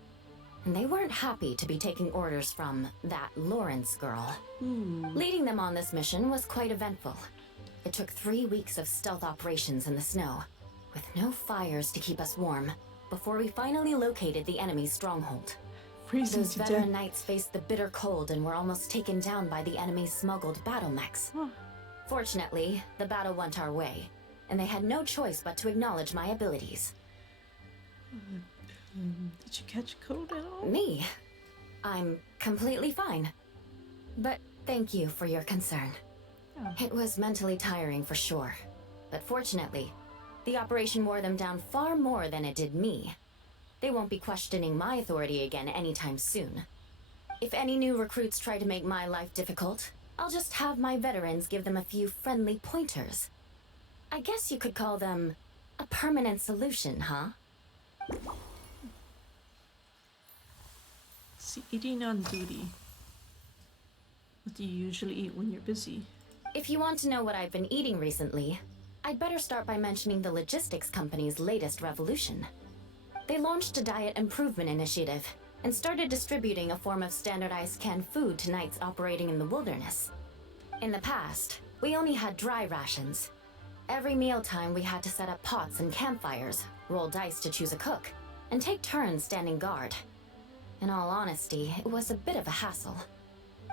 and they weren't happy to be taking orders from that Lawrence girl. Leading them on this mission was quite eventful. It took 3 weeks of stealth operations in the snow, with no fires to keep us warm, before we finally located the enemy's stronghold. Those veteran knights faced the bitter cold and were almost taken down by the enemy's smuggled battle mechs. Fortunately, the battle went our way, and they had no choice but to acknowledge my abilities. Did you catch cold at all? Me? I'm completely fine. But thank you for your concern. It was mentally tiring for sure, but fortunately, the operation wore them down far more than it did me. They won't be questioning my authority again anytime soon. If any new recruits try to make my life difficult, I'll just have my veterans give them a few friendly pointers. I guess you could call them a permanent solution, huh? See, eating on duty. What do you usually eat when you're busy? If you want to know what I've been eating recently, I'd better start by mentioning the logistics company's latest revolution. They launched a diet improvement initiative and started distributing a form of standardized canned food to knights operating in the wilderness. In the past, we only had dry rations. Every mealtime we had to set up pots and campfires, roll dice to choose a cook, and take turns standing guard. In all honesty, it was a bit of a hassle.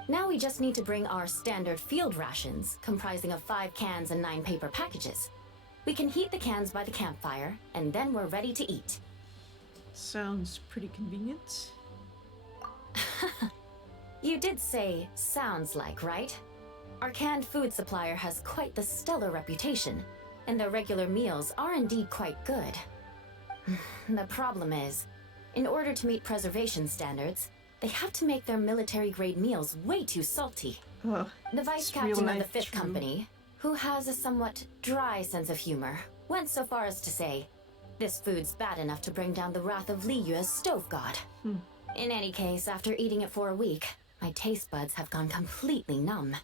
Now we just need to bring our standard field rations, comprising of 5 cans and 9 paper packages. We can heat the cans by the campfire, and then we're ready to eat. Sounds pretty convenient. You did say sounds like, right? Our canned food supplier has quite the stellar reputation, and their regular meals are indeed quite good. The problem is, in order to meet preservation standards, they have to make their military-grade meals way too salty. The vice captain of the 5th Company, who has a somewhat dry sense of humor, went so far as to say, this food's bad enough to bring down the wrath of Liyue's stove god. In any case, after eating it for a week, my taste buds have gone completely numb.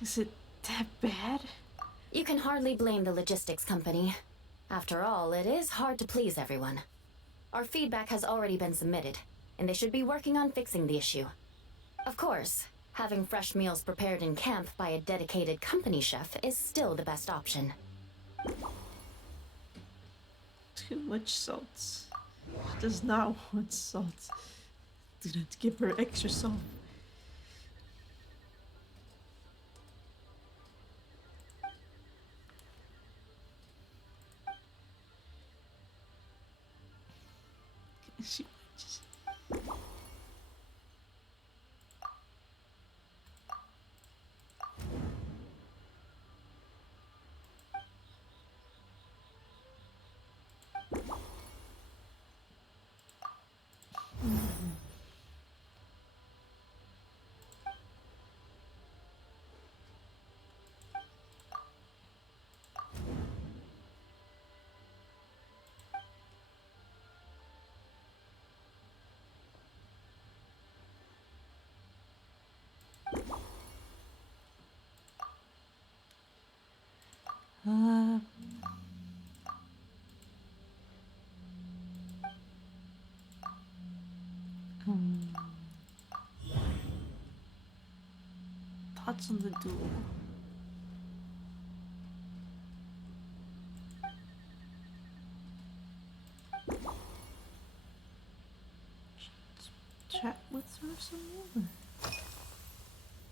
Is it that bad? You can hardly blame the logistics company. After all, it is hard to please everyone. Our feedback has already been submitted, and they should be working on fixing the issue. Of course, having fresh meals prepared in camp by a dedicated company chef is still the best option. Too much salt. She does not want salt. Do not give her extra salt. She just... thoughts on the duel? Chat with her some more.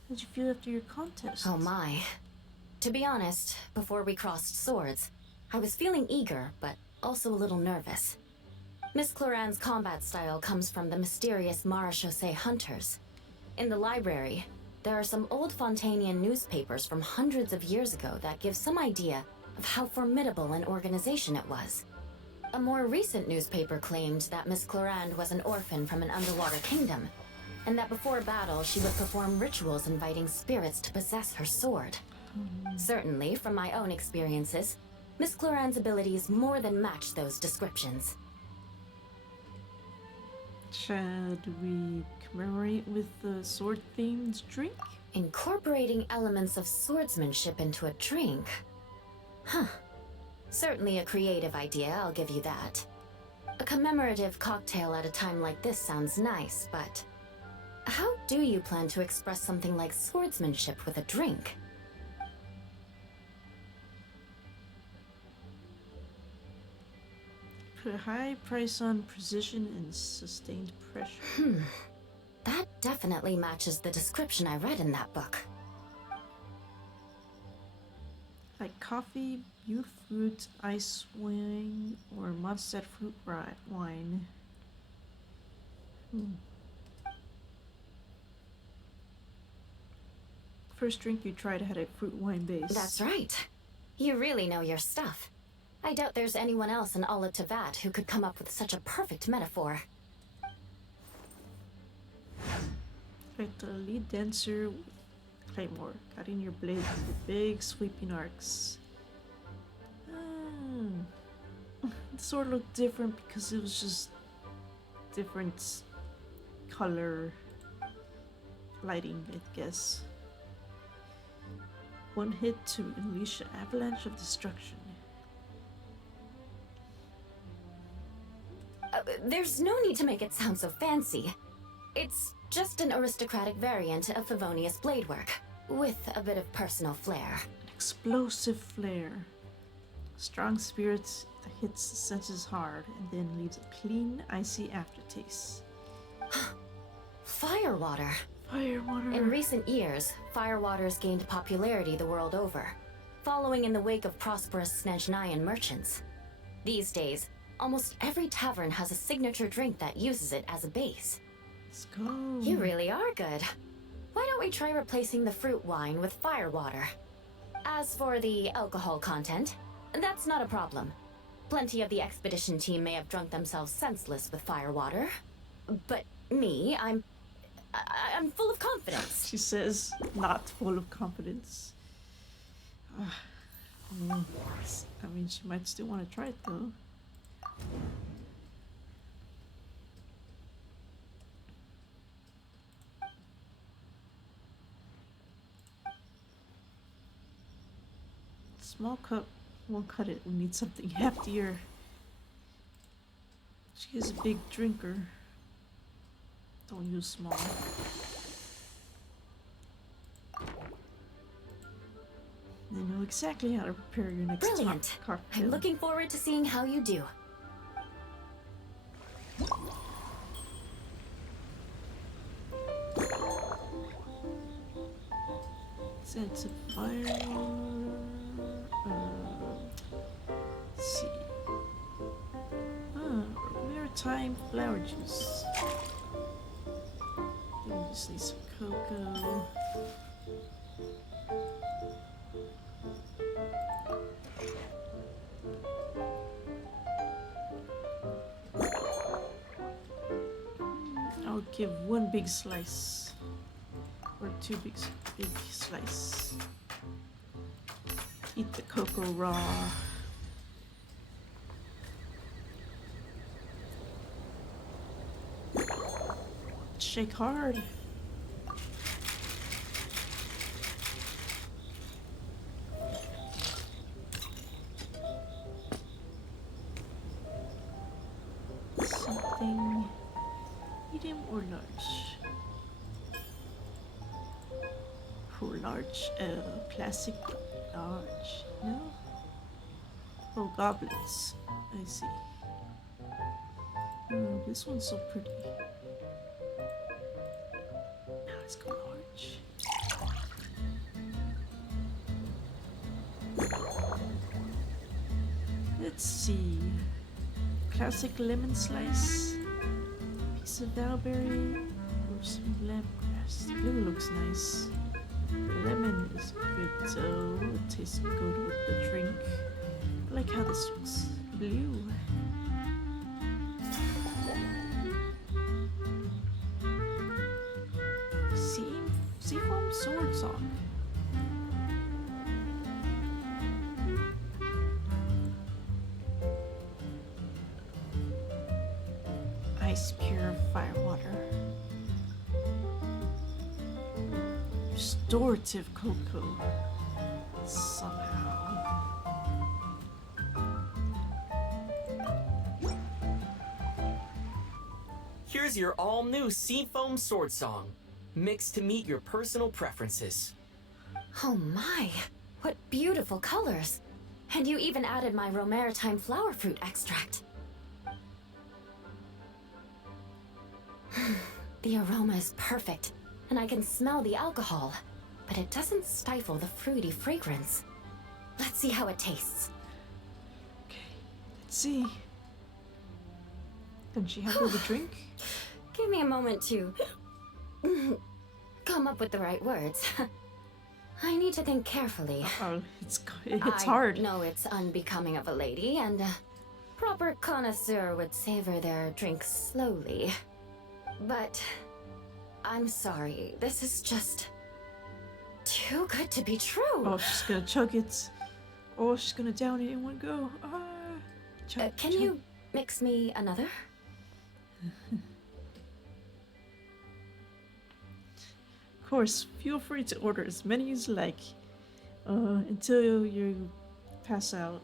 How'd you feel after your contest? Oh my. To be honest, before we crossed swords, I was feeling eager, but also a little nervous. Miss Cloran's combat style comes from the mysterious Marechaussee hunters. In the library, there are some old Fontanian newspapers from hundreds of years ago that give some idea of how formidable an organization it was. A more recent newspaper claimed that Miss Cloran was an orphan from an underwater kingdom, and that before battle she would perform rituals inviting spirits to possess her sword. Certainly, from my own experiences, Miss Cloran's abilities more than match those descriptions. Should we commemorate with the sword-themed drink? Incorporating elements of swordsmanship into a drink? Huh. Certainly a creative idea, I'll give you that. A commemorative cocktail at a time like this sounds nice, but how do you plan to express something like swordsmanship with a drink? Put a high price on precision and sustained pressure. That definitely matches the description I read in that book. Like coffee, youth fruit, ice wine, or mondstadt fruit wine. First drink you tried had a fruit wine base. That's right. You really know your stuff. I doubt there's anyone else in Ala Tevat who could come up with such a perfect metaphor. Like the lead dancer with claymore, cutting your blade with big sweeping arcs. The sword looked different because it was just different color lighting, I guess. One hit to unleash an avalanche of destruction. There's no need to make it sound so fancy. It's just an aristocratic variant of Favonius bladework, with a bit of personal flair. Explosive flair. Strong spirits that hits the senses hard and then leaves a clean, icy aftertaste. Firewater. Firewater. In recent years, firewaters gained popularity the world over, following in the wake of prosperous Snezhnayan merchants. These days, almost every tavern has a signature drink that uses it as a base. Let's go. You really are good. Why don't we try replacing the fruit wine with firewater? As for the alcohol content, that's not a problem. Plenty of the expedition team may have drunk themselves senseless with firewater. But me, I'm full of confidence. She says, not full of confidence. I mean, she might still want to try it though. Small cup won't cut it. We need something heftier. She is a big drinker. Don't use small. They know exactly how to prepare your next Brilliant. cocktail. I'm looking forward to seeing how you do. Sense of fire. Let's see. Maritime flower juice. We just need some cocoa. I'll give one big slice. Or two big slice. Eat the cocoa raw. Shake hard. Something medium or large? For large, classic large, no? Oh, goblets. I see. Oh, this one's so pretty. Now let's go large. Let's see. Classic lemon slice. Piece of bellberry. Or some lemongrass. The blue looks nice. The lemon is good though. It tastes good with the drink. I like how this looks blue. Seafoam sword song. Ice purifier water. Restorative cocoa. Somehow. Here's your all-new Seafoam Sword Song, mixed to meet your personal preferences. Oh my, what beautiful colors. And you even added my romaritime flower fruit extract. The aroma is perfect, and I can smell the alcohol, but it doesn't stifle the fruity fragrance. Let's see how it tastes. Okay, let's see. Can she handle the drink? Give me a moment to come up with the right words. I need to think carefully. Oh, it's hard. I know it's unbecoming of a lady, and a proper connoisseur would savor their drink slowly. But I'm sorry, this is just too good to be true. Oh, she's gonna chug it. Oh, she's gonna down it in one go. Chug, can chug. you mix me another? Of course, feel free to order as many as you like until you pass out,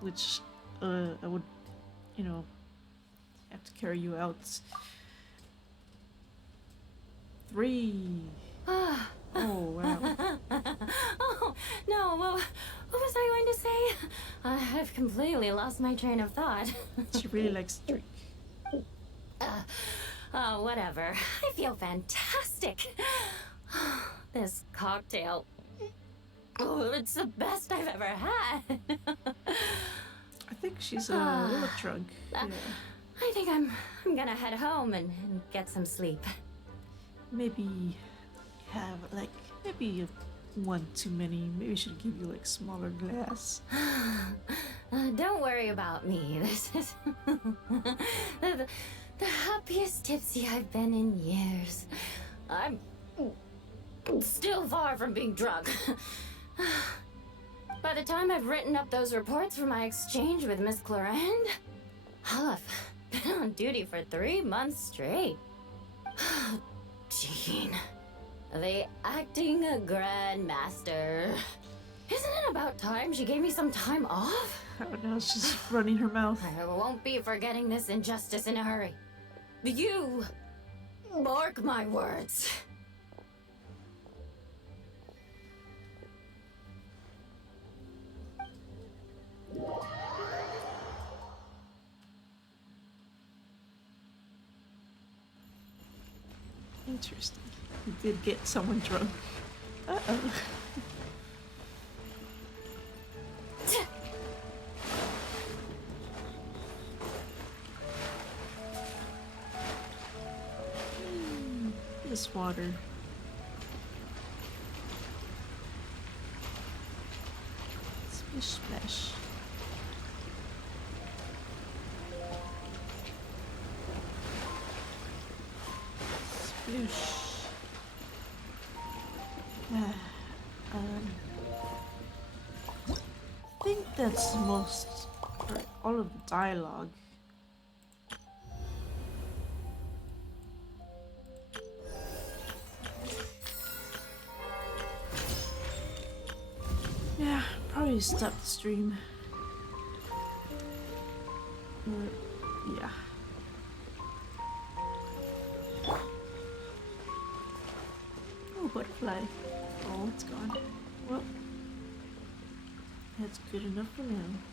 which I would, have to carry you out. 3. Oh, wow. Oh, no, what was I going to say? I've completely lost my train of thought. She really likes to drink. Whatever. I feel fantastic. This cocktail. Oh, it's the best I've ever had. I think she's a little drunk. Yeah. I think I'm gonna head home and get some sleep. Maybe have maybe one too many. Maybe should give you smaller glass. Don't worry about me. This is the happiest tipsy I've been in years. I'm still far from being drunk. By the time I've written up those reports for my exchange with Miss Clorand, I'll have been on duty for 3 months straight. Jean, the acting grandmaster. Isn't it about time she gave me some time off? I don't know, she's running her mouth. I won't be forgetting this injustice in a hurry. You mark my words. Interesting. You did get someone drunk. Uh-oh. This water. Splish splash. Sploosh. I think that's most, or all of the dialogue. Yeah, probably stop the stream. Yeah. Oh, butterfly. Oh, it's gone. Well, that's good enough for now.